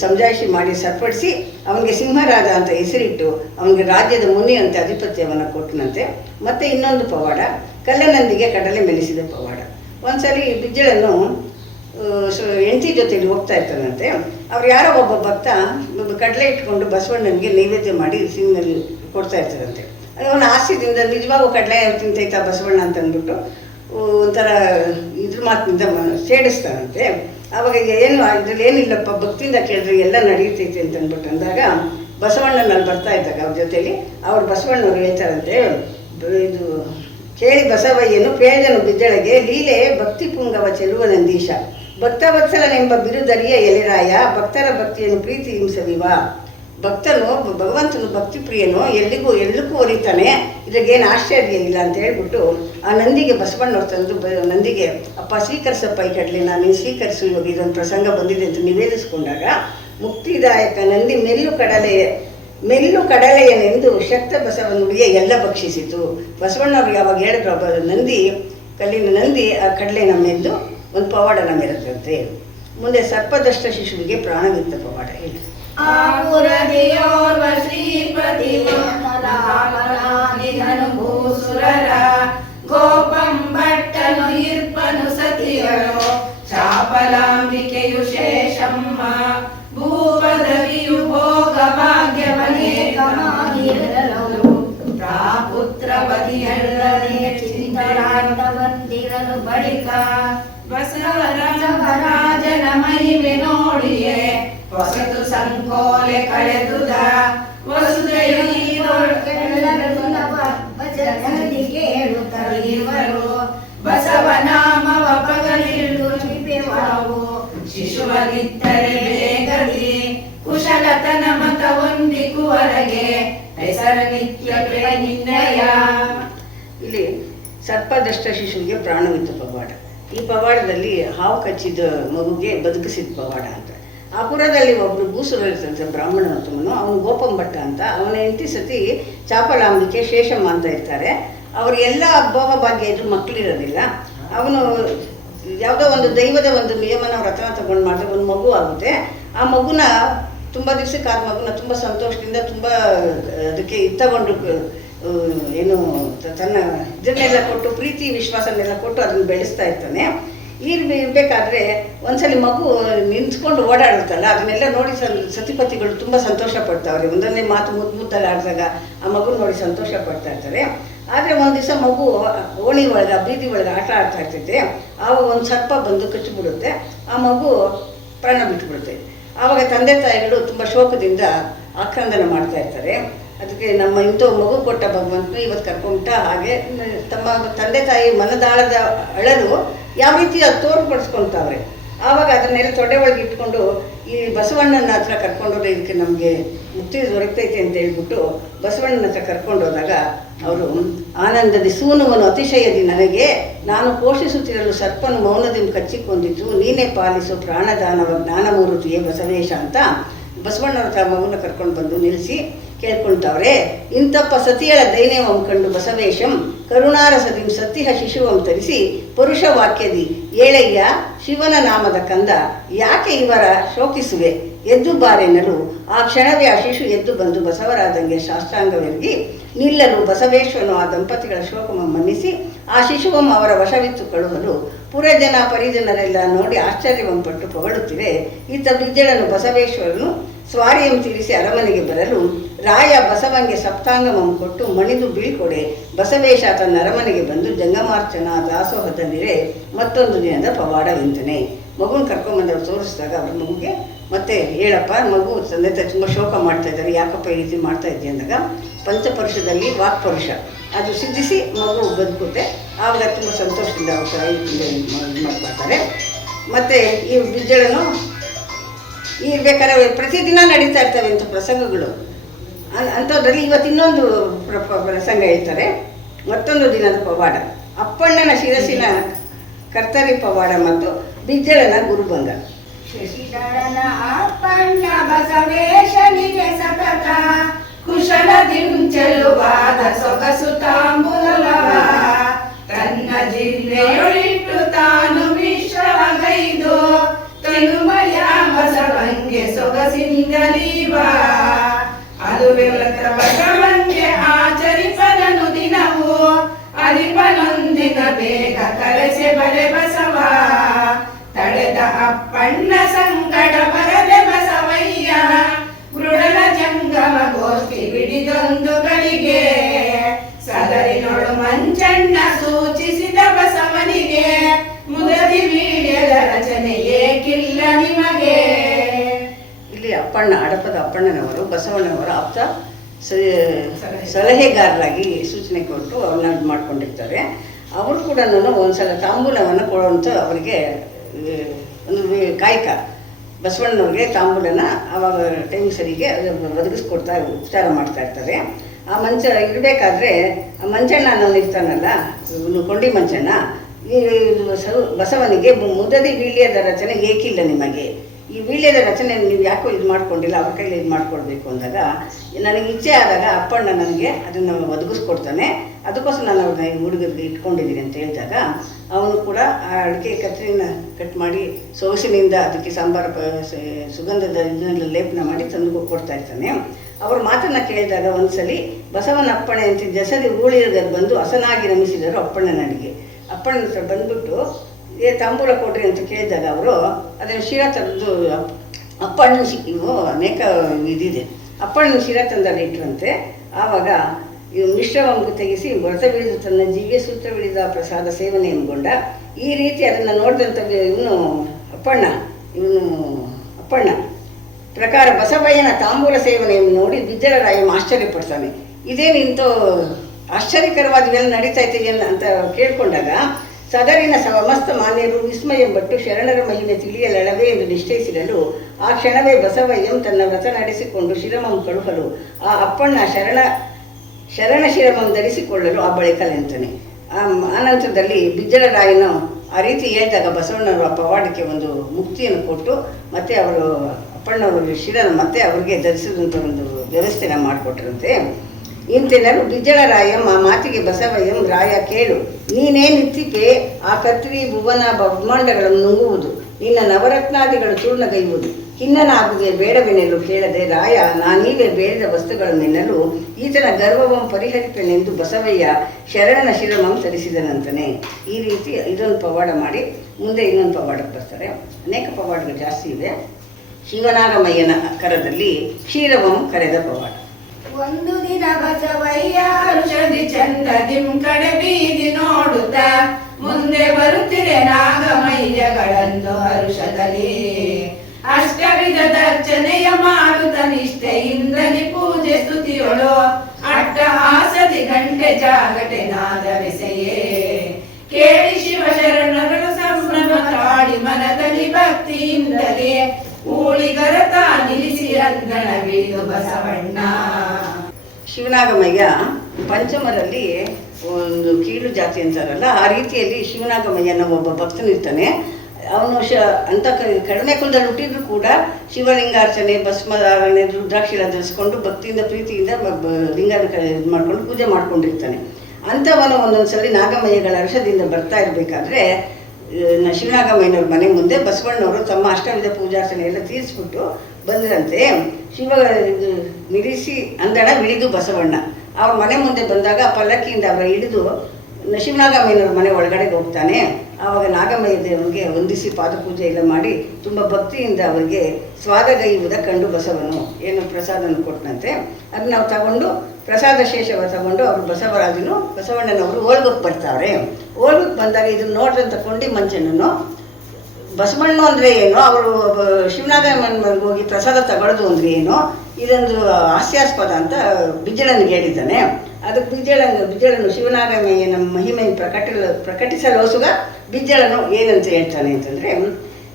ಸಮಜಾಯಿಷಿ ಮಾಡಿ ಸರಿಪಡಿಸಿ ಅವನಿಗೆ ಸಿಂಹರಾಜ ಅಂತ ಹೆಸರಿಟ್ಟು ಅವನಿಗೆ ರಾಜ್ಯದ ಮುನಿಯಂತೆ ಅಧಿಪತ್ಯವನ್ನು ಕೊಟ್ಟನಂತೆ. ಮತ್ತು ಇನ್ನೊಂದು ಪವಾಡ, ಕಲ್ಲನಂದಿಗೆ ಕಡಲೆ ಮೆಲಿಸಿದ ಪವಾಡ. ಒಂದ್ಸಲಿ ಬಿಜ್ಜಳನ್ನು ಹೆಂಡತಿ ಜೊತೆಲಿ ಹೋಗ್ತಾ ಇರ್ತಾನಂತೆ. ಅವ್ರು ಯಾರೋ ಒಬ್ಬ ಭಕ್ತ ಕಡಲೆ ಇಟ್ಕೊಂಡು ಬಸವಣ್ಣನಿಗೆ ನೈವೇದ್ಯ ಮಾಡಿ ಸಿಂಗಲ್ಲಿ ಕೊಡ್ತಾ ಇರ್ತಾರಂತೆ. ಅವನ ಹಾಸ್ಯದಿಂದ ನಿಜವಾಗೂ ಕಡಲೆ ತಿಂತೈತಾ ಬಸವಣ್ಣ ಅಂತ ಅಂದ್ಬಿಟ್ಟು ಒಂಥರ ಇದ್ರ ಮಾತಿನಿಂದ ಸೇಡಿಸ್ತಾನಂತೆ. ಆವಾಗ ಏನು ಇದ್ರಲ್ಲಿ ಏನಿಲ್ಲಪ್ಪ, ಭಕ್ತಿಯಿಂದ ಕೇಳಿದ್ರೆ ಎಲ್ಲ ನಡೆಯುತ್ತೈತೆ ಅಂತ ಅಂದ್ಬಿಟ್ಟು ಅಂದಾಗ ಬಸವಣ್ಣನಲ್ಲಿ ಬರ್ತಾ ಇದ್ದಾಗ ಅವ್ರ ಜೊತೆಲಿ ಅವ್ರು ಬಸವಣ್ಣವ್ರು ಹೇಳ್ತಾರಂತೆ, ಇದು ಕೇಳಿ ಬಸವಯ್ಯನು ಪೇಳ್ದನು ಬಿಜ್ಜಳಗೆ ಲೀಲೆ ಭಕ್ತಿ ಪುಂಗವ ಚೆಲುವ ನಂದೀಶ, ಭಕ್ತವತ್ಸಲನೆಂಬ ಬಿರುದರಿಯ ಎಲೆರಾಯ, ಭಕ್ತರ ಭಕ್ತಿಯನ್ನು ಪ್ರೀತಿ ಹಿಂಸವಿವ. ಭಕ್ತನು ಭಗವಂತನು ಭಕ್ತಿ ಪ್ರಿಯನು, ಎಲ್ಲಕ್ಕೂ ಒಲಿತಾನೆ, ಇದ್ರಾಗೇನು ಆಶ್ಚರ್ಯ ಇಲ್ಲ ಅಂತ ಹೇಳ್ಬಿಟ್ಟು ಆ ನಂದಿಗೆ ಬಸವಣ್ಣವ್ರು ತಂದು ನಂದಿಗೆ ಅಪ್ಪ ಸ್ವೀಕರಿಸಪ್ಪ ಈ ಕಡಲೆ, ನಾನು ಸ್ವೀಕರಿಸು, ಇವಾಗ ಇದೊಂದು ಪ್ರಸಂಗ ಬಂದಿದೆ ಅಂತ ನಿವೇದಿಸ್ಕೊಂಡಾಗ ಮುಕ್ತಿದಾಯಕ ನಂದಿ ಮೆಲ್ಲು ಕಡಲೆಯನೆಂದು ಶಕ್ತ ಬಸವ ನುಡಿಯ ಎಲ್ಲ ಭಕ್ಷಿಸಿತು. ಬಸವಣ್ಣವ್ರು ಯಾವಾಗ ಹೇಳಿದ್ರು ನಂದಿ ಕಲ್ಲಿನ ನಂದಿ ಆ ಕಡಲೆನ ಮೆದ್ದು ಒಂದು ಪವಾಡನ ಮೆರೆದಂತೆ. ಮುಂದೆ ಸರ್ಪದಷ್ಟ ಶಿಶುವಿಗೆ ಪ್ರಾಣವಿತ್ತ ಪವಾಡ ಹೇಳಿ. ಗೋಪಂಬಟ್ಟನು ಇರ್ಪನು ಸತಿಯಳು ಚಾಪಲಾಂಬಿಕೆಯು ಶೇಷಮ್ಮ ಭೂಪದವಿಯು ಭೋಗ ಭಾಗ್ಯವನೇಕಮಾಗಿರಲು ಪ್ರಾಪುತ್ರವದಿಯಳ್ಳನೆ ಚಿಂತನಾಂತವಂದಿರಲು ಬಳಿಕ ಬಸವರಾಜನ ಮಹಿಮೆ ನೋಡಿಯೇ ಹೊಸತು ಸಂಕೋಲೆ ಕಳೆದುದ ವಸುದೆಯು ಕೇಳುತ್ತಲಿವರು ಬಸವನಾಮವ ಪಗಲಿರುಳು ನಿಪೆವಾವು ಶಿಶುವನಿದ್ದರೆ ಬೇಗದಿ ಕುಶಲತನ ಮತ ಹೊಂದಿಕುವರೆಗೆ ಹೆಸರು ನಿತ್ಯ ನಿನ್ನಯ. ಇಲ್ಲಿ ಸರ್ಪದಷ್ಟ ಶಿಶುವಿಗೆ ಪ್ರಾಣವಿತ್ತ ಪವಾಡ. ಈ ಪವಾಡದಲ್ಲಿ ಹಾವು ಕಚ್ಚಿದ ಮಗುಗೆ ಬದುಕಿಸಿದ ಪವಾಡ ಅಂತ. ಆ ಪುರದಲ್ಲಿ ಒಬ್ಬರು ಭೂಸುರ ಇರ್ತಂತೆ, ಬ್ರಾಹ್ಮಣೋತ್ತಮನು, ಅವನು ಗೋಪಂಭಟ್ಟ ಅಂತ. ಅವನ ಹೆಂಡತಿ ಸತಿ ಚಾಪಲಾಂಬಿಕೆ ಶೇಷಮ್ಮ ಅಂತ ಇರ್ತಾರೆ. ಅವರು ಎಲ್ಲ ಭೋಗ ಭಾಗ್ಯ ಇದ್ರು ಮಕ್ಕಳಿರೋದಿಲ್ಲ. ಅವನು ಯಾವುದೋ ಒಂದು ದೈವದ ಒಂದು ನಿಯಮನ ವ್ರತನ ತಗೊಂಡು ಮಾಡಿದ್ರೆ ಒಂದು ಮಗು ಆಗುತ್ತೆ. ಆ ಮಗುನ ತುಂಬ ದಿವಸಕ್ಕೆ ಆ ಮಗುನ ತುಂಬ ಸಂತೋಷದಿಂದ ತುಂಬ ಅದಕ್ಕೆ ತಗೊಂಡು ಏನು ತನ್ನ ಇದನ್ನೆಲ್ಲ ಕೊಟ್ಟು ಪ್ರೀತಿ ವಿಶ್ವಾಸನೆಲ್ಲ ಕೊಟ್ಟು ಅದನ್ನು ಬೆಳೆಸ್ತಾ ಇರ್ತಾನೆ. ಇರಬೇಕಾದ್ರೆ ಒಂದ್ಸಲಿ ಮಗು ನಿಂತ್ಕೊಂಡು ಓಡಾಡುತ್ತಲ್ಲ, ಅದನ್ನೆಲ್ಲ ನೋಡಿ ಸತಿಪತಿಗಳು ತುಂಬ ಸಂತೋಷ ಪಡ್ತಾವ್ರೆ. ಒಂದೊಂದೇ ಮಾತು ಮುದ್ದಾಗಿ ಆಡಿದಾಗ ಆ ಮಗು ನೋಡಿ ಸಂತೋಷ ಪಡ್ತಾ ಇರ್ತಾರೆ. ಆದರೆ ಒಂದು ದಿವಸ ಮಗು ಓಣಿ ಒಳಗೆ ಬೀದಿ ಒಳಗೆ ಆಟ ಆಡ್ತಾ ಇರ್ತೈತೆ. ಆವಾಗ ಒಂದು ಸರ್ಪ ಬಂದು ಕಚ್ಚಿಬಿಡುತ್ತೆ. ಆ ಮಗು ಪ್ರಾಣ ಬಿಟ್ಟುಬಿಡುತ್ತೆ. ಆವಾಗ ತಂದೆ ತಾಯಿಗಳು ತುಂಬ ಶೋಕದಿಂದ ಆಕ್ರಂದನ ಮಾಡ್ತಾ ಇರ್ತಾರೆ. ಅದಕ್ಕೆ ನಮ್ಮ ಇಂಥ ಮಗು ಕೊಟ್ಟ ಭಗವಂತನು ಇವತ್ತು ಕರ್ಕೊಂಬಿಟ್ಟ. ಹಾಗೆ ತಮ್ಮ ತಂದೆ ತಾಯಿ ಮನದಾಳದ ಅಳಲು ಯಾವ ರೀತಿ ಅದು ತೋರ್ಪಡಿಸ್ಕೊತಾವ್ರೆ. ಆವಾಗ ಅದನ್ನೆಲ್ಲ ತೊಡೆ ಒಳಗೆ ಇಟ್ಕೊಂಡು ಈ ಬಸವಣ್ಣನ ಹತ್ರ ಕರ್ಕೊಂಡೋದ್ರೆ ಇದಕ್ಕೆ ನಮಗೆ ಮುಕ್ತಿ ದೊರಕ್ತೈತೆ ಅಂತ ಹೇಳ್ಬಿಟ್ಟು ಬಸವಣ್ಣನ ಹತ್ರ ಕರ್ಕೊಂಡೋದಾಗ ಅವರು ಆನಂದದಿ ಸೂನುವನು ಅತಿಶಯದಿ ನನಗೆ ನಾನು ಪೋಷಿಸುತ್ತಿರಲು ಸರ್ಪನು ಮೌನದಿಂದ ಕಚ್ಚಿಕೊಂಡಿತು, ನೀನೇ ಪಾಲಿಸು ಪ್ರಾಣದಾನವ ಜ್ಞಾನಮೂರುತಿಯೇ ಬಸವೇಶ ಅಂತ ಬಸವಣ್ಣನ ಹತ್ರ ಮಗುನ ಕರ್ಕೊಂಡು ಬಂದು ನಿಲ್ಲಿಸಿ ಕೇಳ್ಕೊಳ್ತಾವ್ರೆ. ಇಂತಪ್ಪ ಸತಿಯಳ ದೈನ್ಯವಂ ಕಂಡು ಬಸವೇಶಂ ಕರುಣಾರಸದಿಂ ಸತಿಹ ಶಿಶುವಂ ತರಿಸಿ ಪುರುಷ ವಾಕ್ಯದಿ ಏಳಯ್ಯ ಶಿವನ ನಾಮದ ಕಂದ ಯಾಕೆ ಇವರ ಶೋಕಿಸುವೆ ಎದ್ದು ಬಾರೆನ್ನಲು ಆ ಕ್ಷಣವೇ ಆ ಶಿಶು ಎದ್ದು ಬಂದು ಬಸವರಾದಂಗೆ ಶಾಸ್ತ್ರಾಂಗವೆರಗಿ ನಿಲ್ಲಲು ಬಸವೇಶ್ವರನು ಆ ದಂಪತಿಗಳ ಶೋಕವನ್ನು ಮನ್ನಿಸಿ ಆ ಶಿಶುವಂ ಅವರ ವಶವಿತ್ತು ಕಳುಹಲು ಪುರಜನ ಪರಿಜನರೆಲ್ಲ ನೋಡಿ ಆಶ್ಚರ್ಯವನ್ನು ಪಟ್ಟು ಹೊಗಳುತ್ತಿವೆ. ಈತ ಬಿಜ್ಜಳನು ಬಸವೇಶ್ವರನು ಸ್ವಾರಿಯಂ ತೀರಿಸಿ ಅರಮನೆಗೆ ಬರಲು ರಾಯ ಬಸವಂಗೆ ಸಪ್ತಾಂಗಮಂ ಕೊಟ್ಟು ಮಣಿದು ಬೀಳ್ಕೊಡೆ ಬಸವೇಶ ತನ್ನ ಅರಮನೆಗೆ ಬಂದು ಜಂಗಮಾರ್ಚನ ದಾಸೋಹದಲ್ಲಿರೆ ಮತ್ತೊಂದು ದಿನದ ಪವಾಡವಿಂತನೆ. ಮಗುನ ಕರ್ಕೊಂಬಂದವ್ರು ತೋರಿಸಿದಾಗ ಅವ್ರ ಮಗುಗೆ ಮತ್ತೆ ಹೇಳಪ್ಪ, ಮಗು ತಂದೆ ತಾಯಿ ತುಂಬ ಶೋಕ ಮಾಡ್ತಾ ಇದ್ದಾರೆ, ಯಾಕಪ್ಪ ಈ ರೀತಿ ಮಾಡ್ತಾ ಇದ್ದೆ ಅಂದಾಗ ಪಂಚಪರುಷದಲ್ಲಿ ವಾಕ್ಪರುಷ ಅದು ಸಿದ್ಧಿಸಿ ಮಗು ಬದುಕುತ್ತೆ. ಆವಾಗ ತುಂಬ ಸಂತೋಷದಿಂದ ಅವ್ರ ಮಾಡ್ತಾರೆ. ಮತ್ತು ಈ ಬಿಜ್ಜಳನು ಇರ್ಬೇಕಾದ್ರೆ ಪ್ರತಿದಿನ ನಡೀತಾ ಇರ್ತವೆ ಇಂಥ ಪ್ರಸಂಗಗಳು. ಅಂಥದ್ರಲ್ಲಿ ಇವತ್ತು ಇನ್ನೊಂದು ಪ್ರಸಂಗ ಹೇಳ್ತಾರೆ. ಮತ್ತೊಂದು ದಿನದ ಪವಾಡ, ಅಪ್ಪಣ್ಣನ ಶಿರಸಿನ ಕರ್ತರಿ ಪವಾಡ ಮತ್ತು ಬಿಜ್ಜಳನ ಗುರುಭಂಗ. ಶಶಿಧರನ ಅಪ್ಪಣ್ಣ ಬಸವೇಶನಿಗೆ ಸತತ ಕುಶಲದಿಂಚಲುವಾದ ಸೊಗಸು ತಾಂಬೂಲವ ತನ್ನ ಜಿಲ್ಲೆಯೊಳಿಟ್ಟು ತಾನು ವಿಶ್ರವಗೈದು ತನುಮಯ ಬಸವಂಗೆ ಸೊಗಸಿಂದಲೀವ ಅದುವೆ ವ್ರತ ಬಸವಂಗೆ ಆಚರಿಸಲನು ದಿನವು ಅರಿಪನೊಂದಿನ ಬೇಗ ಕಲಸೆ ಬಲೆ ಬಸವ ತಡೆದ ಅಪ್ಪಣ್ಣ ಸಂಕಟ ಬರದೆ ಬಸವಯ್ಯ ಮೃಡನ ಜಂಗಮ ಗೋಷ್ಠಿ ಬಿಡಿದೊಂದು ಗಳಿಗೆ ಸದರಿನೊಳು ಮಂಚಣ್ಣ ಸೂಚಿಸಿದ ಬಸವನಿಗೆ ಮುದದಿ ವೀಡ್ಯದ ರಚನೆ ಏಕಿಲ್ಲ ನಿಮಗೆ. ಇಲ್ಲಿ ಅಪ್ಪಣ್ಣ ಹಡಪದ ಅಪ್ಪಣ್ಣನವರು ಬಸವಣ್ಣನವರ ಆಪ್ತ ಸಲಹೆಗಾರರಾಗಿ ಸೂಚನೆ ಕೊಟ್ಟು ಅವ್ರನ್ನ ಇದು ಮಾಡ್ಕೊಂಡಿರ್ತಾರೆ. ಅವರು ಕೂಡ ಒಂದ್ಸಲ ತಾಂಬೂಲವನ್ನು ಕೊಡುವಂಥ ಅವರಿಗೆ ಒಂದು ಕಾಯಕ ಬಸವಣ್ಣನವ್ರಿಗೆ ತಾಂಬೂಲನ ಆವಾಗ ಟೈಮ್ ಸರಿಗೆ ಒದಗಿಸ್ಕೊಡ್ತಾ ಉಪಚಾರ ಮಾಡ್ತಾ ಇರ್ತಾರೆ. ಆ ಮಂಚ ಇರಬೇಕಾದ್ರೆ ಆ ಮಂಚಣ್ಣ ಅನ್ನೋನು ಇರ್ತಾನಲ್ಲ, ಕೊಂಡಿ ಮಂಚಣ್ಣ, ಈ ಬಸವನಿಗೆ ಮುದದಿ ವೀಳ್ಯದ ರಚನೆ ಏಕಿಲ್ಲ ನಿಮಗೆ, ಈ ವೀಳ್ಯದ ರಚನೆ ನೀವು ಯಾಕೋ ಇದು ಮಾಡ್ಕೊಂಡಿಲ್ಲ, ಅವ್ರ ಕೈಲಿ ಇದು ಮಾಡ್ಕೊಡ್ಬೇಕು ಅಂದಾಗ ನನಗೆ ಇಚ್ಛೆ ಆದಾಗ ಅಪ್ಪಣ್ಣ ನನಗೆ ಅದನ್ನು ಒದಗಿಸ್ಕೊಡ್ತಾನೆ, ಅದಕ್ಕೋಸ್ಕರ ನಾನು ಅವ್ರನ್ನ ಹುಡುಗರಿಗೆ ಇಟ್ಕೊಂಡಿದ್ದೀನಿ ಅಂತ ಹೇಳಿದಾಗ ಅವನು ಕೂಡ ಆ ಅಡಿಕೆ ಕತ್ತರಿನ ಕಟ್ ಮಾಡಿ ಸೊಗಸಿನಿಂದ ಅದಕ್ಕೆ ಸಾಂಬಾರು ಸುಗಂಧದ ಇದನ್ನೆಲ್ಲ ಲೇಪನ ಮಾಡಿ ತಂದು ಕೊಡ್ತಾ ಇರ್ತಾನೆ. ಅವ್ರ ಮಾತನ್ನು ಕೇಳಿದಾಗ ಒಂದ್ಸಲಿ ಬಸವನ ಅಪ್ಪಣೆ ಅಂತ ಜಸದಿ ಊಳಿರದ ಬಂದು ಹಸನಾಗಿ ನಮಿಸಿದರು ಅಪ್ಪಣ್ಣನಿಗೆ. ಅಪ್ಪಣ್ಣನ ಹತ್ರ ಬಂದ್ಬಿಟ್ಟು ತಾಂಬೂಲ ಕೊಡ್ರಿ ಅಂತ ಕೇಳಿದಾಗ ಅವರು ಅದನ್ನು ಶಿರ ತಂದು ಅಪ್ಪಣ್ಣನ ಇವು ಅನೇಕ ಇದಿದೆ, ಅಪ್ಪಣ್ಣನ ಶಿರ ತಂದಲ್ಲಿ ಇಟ್ಟರಂತೆ. ಆವಾಗ ಇವು ಮಿಶ್ರವಂಗು ತೆಗೆಸಿ ವ್ರತವಿಳಿದು ತನ್ನ ಜೀವಿಯ ಸೂತ್ರವಿಳಿದ ಪ್ರಸಾದ ಸೇವನೆ ಎಂಬುಗೊಂಡ. ಈ ರೀತಿ ಅದನ್ನು ನೋಡಿದಂಥ ಇವನು ಅಪ್ಪಣ್ಣ ಪ್ರಕಾರ ಬಸವಯ್ಯನ ತಾಂಬೂಲ ಸೇವನೆಯನ್ನು ನೋಡಿ ಬಿಜ್ಜಳರಾಯ ಆಶ್ಚರ್ಯಪಡ್ತಾನೆ. ಇದೇನು ಇಂಥ ಆಶ್ಚರ್ಯಕರವಾದವೆಲ್ಲ ನಡೀತಾ ಇದೆಯಲ್ಲ ಅಂತ ಕೇಳ್ಕೊಂಡಾಗ ಸದರಿನ ಸಮಸ್ತ ಮಾನ್ಯರು ವಿಸ್ಮಯಂಬಟ್ಟು ಶರಣರ ಮಹಿಮೆ ತಿಳಿಯಲಳವೇ ಎಂದು ನಿಶ್ಚಯಿಸಿರಲು ಆ ಕ್ಷಣವೇ ಬಸವಯ್ಯಂ ತನ್ನ ವ್ರತ ನಡೆಸಿಕೊಂಡು ಶಿರಮಂ ಕಳುಹಲು ಆ ಅಪ್ಪಣ್ಣ ಶರಣ ಶಿರಮಂ ಧರಿಸಿಕೊಳ್ಳಲು ಆ ಬಳಿಕಲೆಂತಾನೆ. ಆನಂತರದಲ್ಲಿ ಬಿಜ್ಜಳರಾಯನು ಆ ರೀತಿ ಹೇಳಿದಾಗ ಬಸವಣ್ಣವರು ಆ ಪವಾಡಕ್ಕೆ ಒಂದು ಮುಕ್ತಿಯನ್ನು ಕೊಟ್ಟು ಮತ್ತೆ ಅವರು ಅಪ್ಪಣ್ಣವರು ಶಿರನ ಮತ್ತೆ ಅವ್ರಿಗೆ ಧರಿಸಿದಂಥ ಒಂದು ವ್ಯವಸ್ಥೆನ ಮಾಡಿಕೊಟ್ರಂತೆ. ಇಂತೆನರು ಬಿಜ್ಜಳರಾಯಂ ಆ ಮಾತಿಗೆ ಬಸವಯ್ಯಂ ರಾಯ ಕೇಳು, ನೀನೇನಿತ್ತಿಪೆ ಆ ಕತ್ರಿ ಭುವನ ಬ್ರಹ್ಮಾಂಡಗಳನ್ನು ನುಂಗುವುದು, ನಿನ್ನ ನವರತ್ನಾದಿಗಳು ಚೂರ್ಣಗೈಯುವುದು, ಖಿನ್ನನಾಗುವೆ ಬೇಡವೆನೆಲ್ಲೂ ಕೇಳದೆ ರಾಯ ನಾನೀವೇ ಬೇಡದ ವಸ್ತುಗಳನ್ನೆನ್ನಲು ಈತನ ಗರ್ವವಂ ಪರಿಹರಿಪೆನೆಂದು ಬಸವಯ್ಯ ಶರಣನ ಶಿರಮಂ ಸರಿಸಿದನಂತನೇ. ಈ ರೀತಿ ಇದೊಂದು ಪವಾಡ ಮಾಡಿ ಮುಂದೆ ಇನ್ನೊಂದು ಪವಾಡಕ್ಕೆ ಬರ್ತಾರೆ. ಅನೇಕ ಪವಾಡಗಳು ಜಾಸ್ತಿ ಇದೆ. ಶಿವನಾಗಮಯ್ಯನ ಕರದಲ್ಲಿ ಕ್ಷೀರವಂ ಕರೆದ ಪವಾಡ. ಒಂದು ದಿನ ಬಸವಯ್ಯ ಔಷಧಿ ಚಂದದಿಂ ಕಡೆ ಬೀದಿ ನೋಡುತ್ತ ಮುಂದೆ ಬರುತ್ತಿರೆ ನಾಗಮಯ್ಯಗಳನ್ನು ಹರುಷದಲ್ಲಿ ಅಷ್ಟವಿಧ ದರ್ಶನೆಯ ಮಾಡುತ್ತ ನಿಷ್ಠೆಯಿಂದಲಿ ಪೂಜೆ ಸ್ತುತಿಯೊಳು ಅಟ್ಟಹಾಸದಿ ಗಂಟೆ ಜಾಗಟೆ ನಾದವೆಸೆಯೇ ಕೇಳಿ ಶಿವ ಶರಣರ ಸಂಭ್ರಮ ತಾಡಿ ಮನದಲ್ಲಿ ಭಕ್ತಿಯಿಂದಲೇ ಊಳಿಗರತ ನಿಲ್ಲಿಸಿ ರಂಗಣ ಬೀದು ಬಸವಣ್ಣ. ಶಿವನಾಗಮಯ್ಯ ಪಂಚಮರಲ್ಲಿ ಒಂದು ಕೀಳು ಜಾತಿ ಅಂತಾರಲ್ಲ, ಆ ರೀತಿಯಲ್ಲಿ ಶಿವನಾಗಮಯ್ಯನ ಒಬ್ಬ ಭಕ್ತನಿರ್ತಾನೆ. ಅವನು ಅಂತ ಕಡಿಮೆ ಕುಲದಲ್ಲಿ ಹುಟ್ಟಿದ್ರು ಕೂಡ ಶಿವಲಿಂಗಾರ್ಚನೆ, ಭಸ್ಮಧಾರಣೆ, ರುದ್ರಾಕ್ಷಿಲ ಧರಿಸ್ಕೊಂಡು ಭಕ್ತಿಯಿಂದ ಪ್ರೀತಿಯಿಂದ ಲಿಂಗ ಇದು ಮಾಡ್ಕೊಂಡು ಪೂಜೆ ಮಾಡ್ಕೊಂಡಿರ್ತಾನೆ. ಅಂಥವನು ಒಂದೊಂದ್ಸಲಿ ನಾಗಮಯ್ಯಗಳ ಹರ್ಷದಿಂದ ಬರ್ತಾ ಇರಬೇಕಾದ್ರೆ ಶಿವನಾಗಮಯ್ಯನವ್ರ ಮನೆ ಮುಂದೆ ಬಸವಣ್ಣವರು ತಮ್ಮ ಅಷ್ಟವಿಧ ಪೂಜಾರ್ಚನೆ ಎಲ್ಲ ತೀರಿಸ್ಬಿಟ್ಟು ಬಂದ್ರಂತೆ. ಶಿವ ನಿಲ್ಲಿಸಿ ಅಂದಣ ಇಳಿದು ಬಸವಣ್ಣ ಅವ್ರ ಮನೆ ಮುಂದೆ ಬಂದಾಗ ಪಲ್ಲಕ್ಕಿಯಿಂದ ಅವರ ಇಳಿದು ಶಿವನಾಗಮಯ್ಯನವ್ರ ಮನೆ ಒಳಗಡೆಗೆ ಹೋಗ್ತಾನೆ. ಆವಾಗ ನಾಗಮಯ್ಯ ದೇವನಿಗೆ ವಂದಿಸಿ ಪಾದಪೂಜೆ ಎಲ್ಲ ಮಾಡಿ ತುಂಬ ಭಕ್ತಿಯಿಂದ ಅವರಿಗೆ ಸ್ವಾದಗೈಯುವುದ ಕಂಡು ಬಸವನು ಏನು ಪ್ರಸಾದನ ಕೊಟ್ಟನಂತೆ. ಅದನ್ನ ನಾವು ತಗೊಂಡು ಪ್ರಸಾದ ಶೇಷವ ತಗೊಂಡು ಅವರು ಬಸವಣ್ಣನವರು ಓಲ್ಗಕ್ಕೆ ಬರ್ತಾವ್ರೆ. ಓಲ್ಗಕ್ಕೆ ಬಂದಾಗ ಇದನ್ನು ನೋಡಿದಂಥ ಕೊಂಡಿ ಮಂಚಣ್ಣನು ಬಸವಣ್ಣ ಅಂದರೆ ಏನು, ಅವರು ಶಿವನಾಗಮನಿಗೆ ಹೋಗಿ ಪ್ರಸಾದ ತಗೊಳ್ಳೋದು ಅಂದರೆ ಏನು, ಇದೊಂದು ಹಾಸ್ಯಾಸ್ಪದ ಅಂತ ಬಿಜ್ಜಳನಿಗೆ ಹೇಳಿದ್ದಾನೆ. ಅದಕ್ಕೆ ಬಿಜ್ಜಳನು ಶಿವನಾಗಮಯ್ಯನ ಮಹಿಮೆಯನ್ನು ಪ್ರಕಟಿಸಲೋಸುಗ ಬಿಜ್ಜಳನು ಏನಂತ ಹೇಳ್ತಾನೆ ಅಂತಂದರೆ,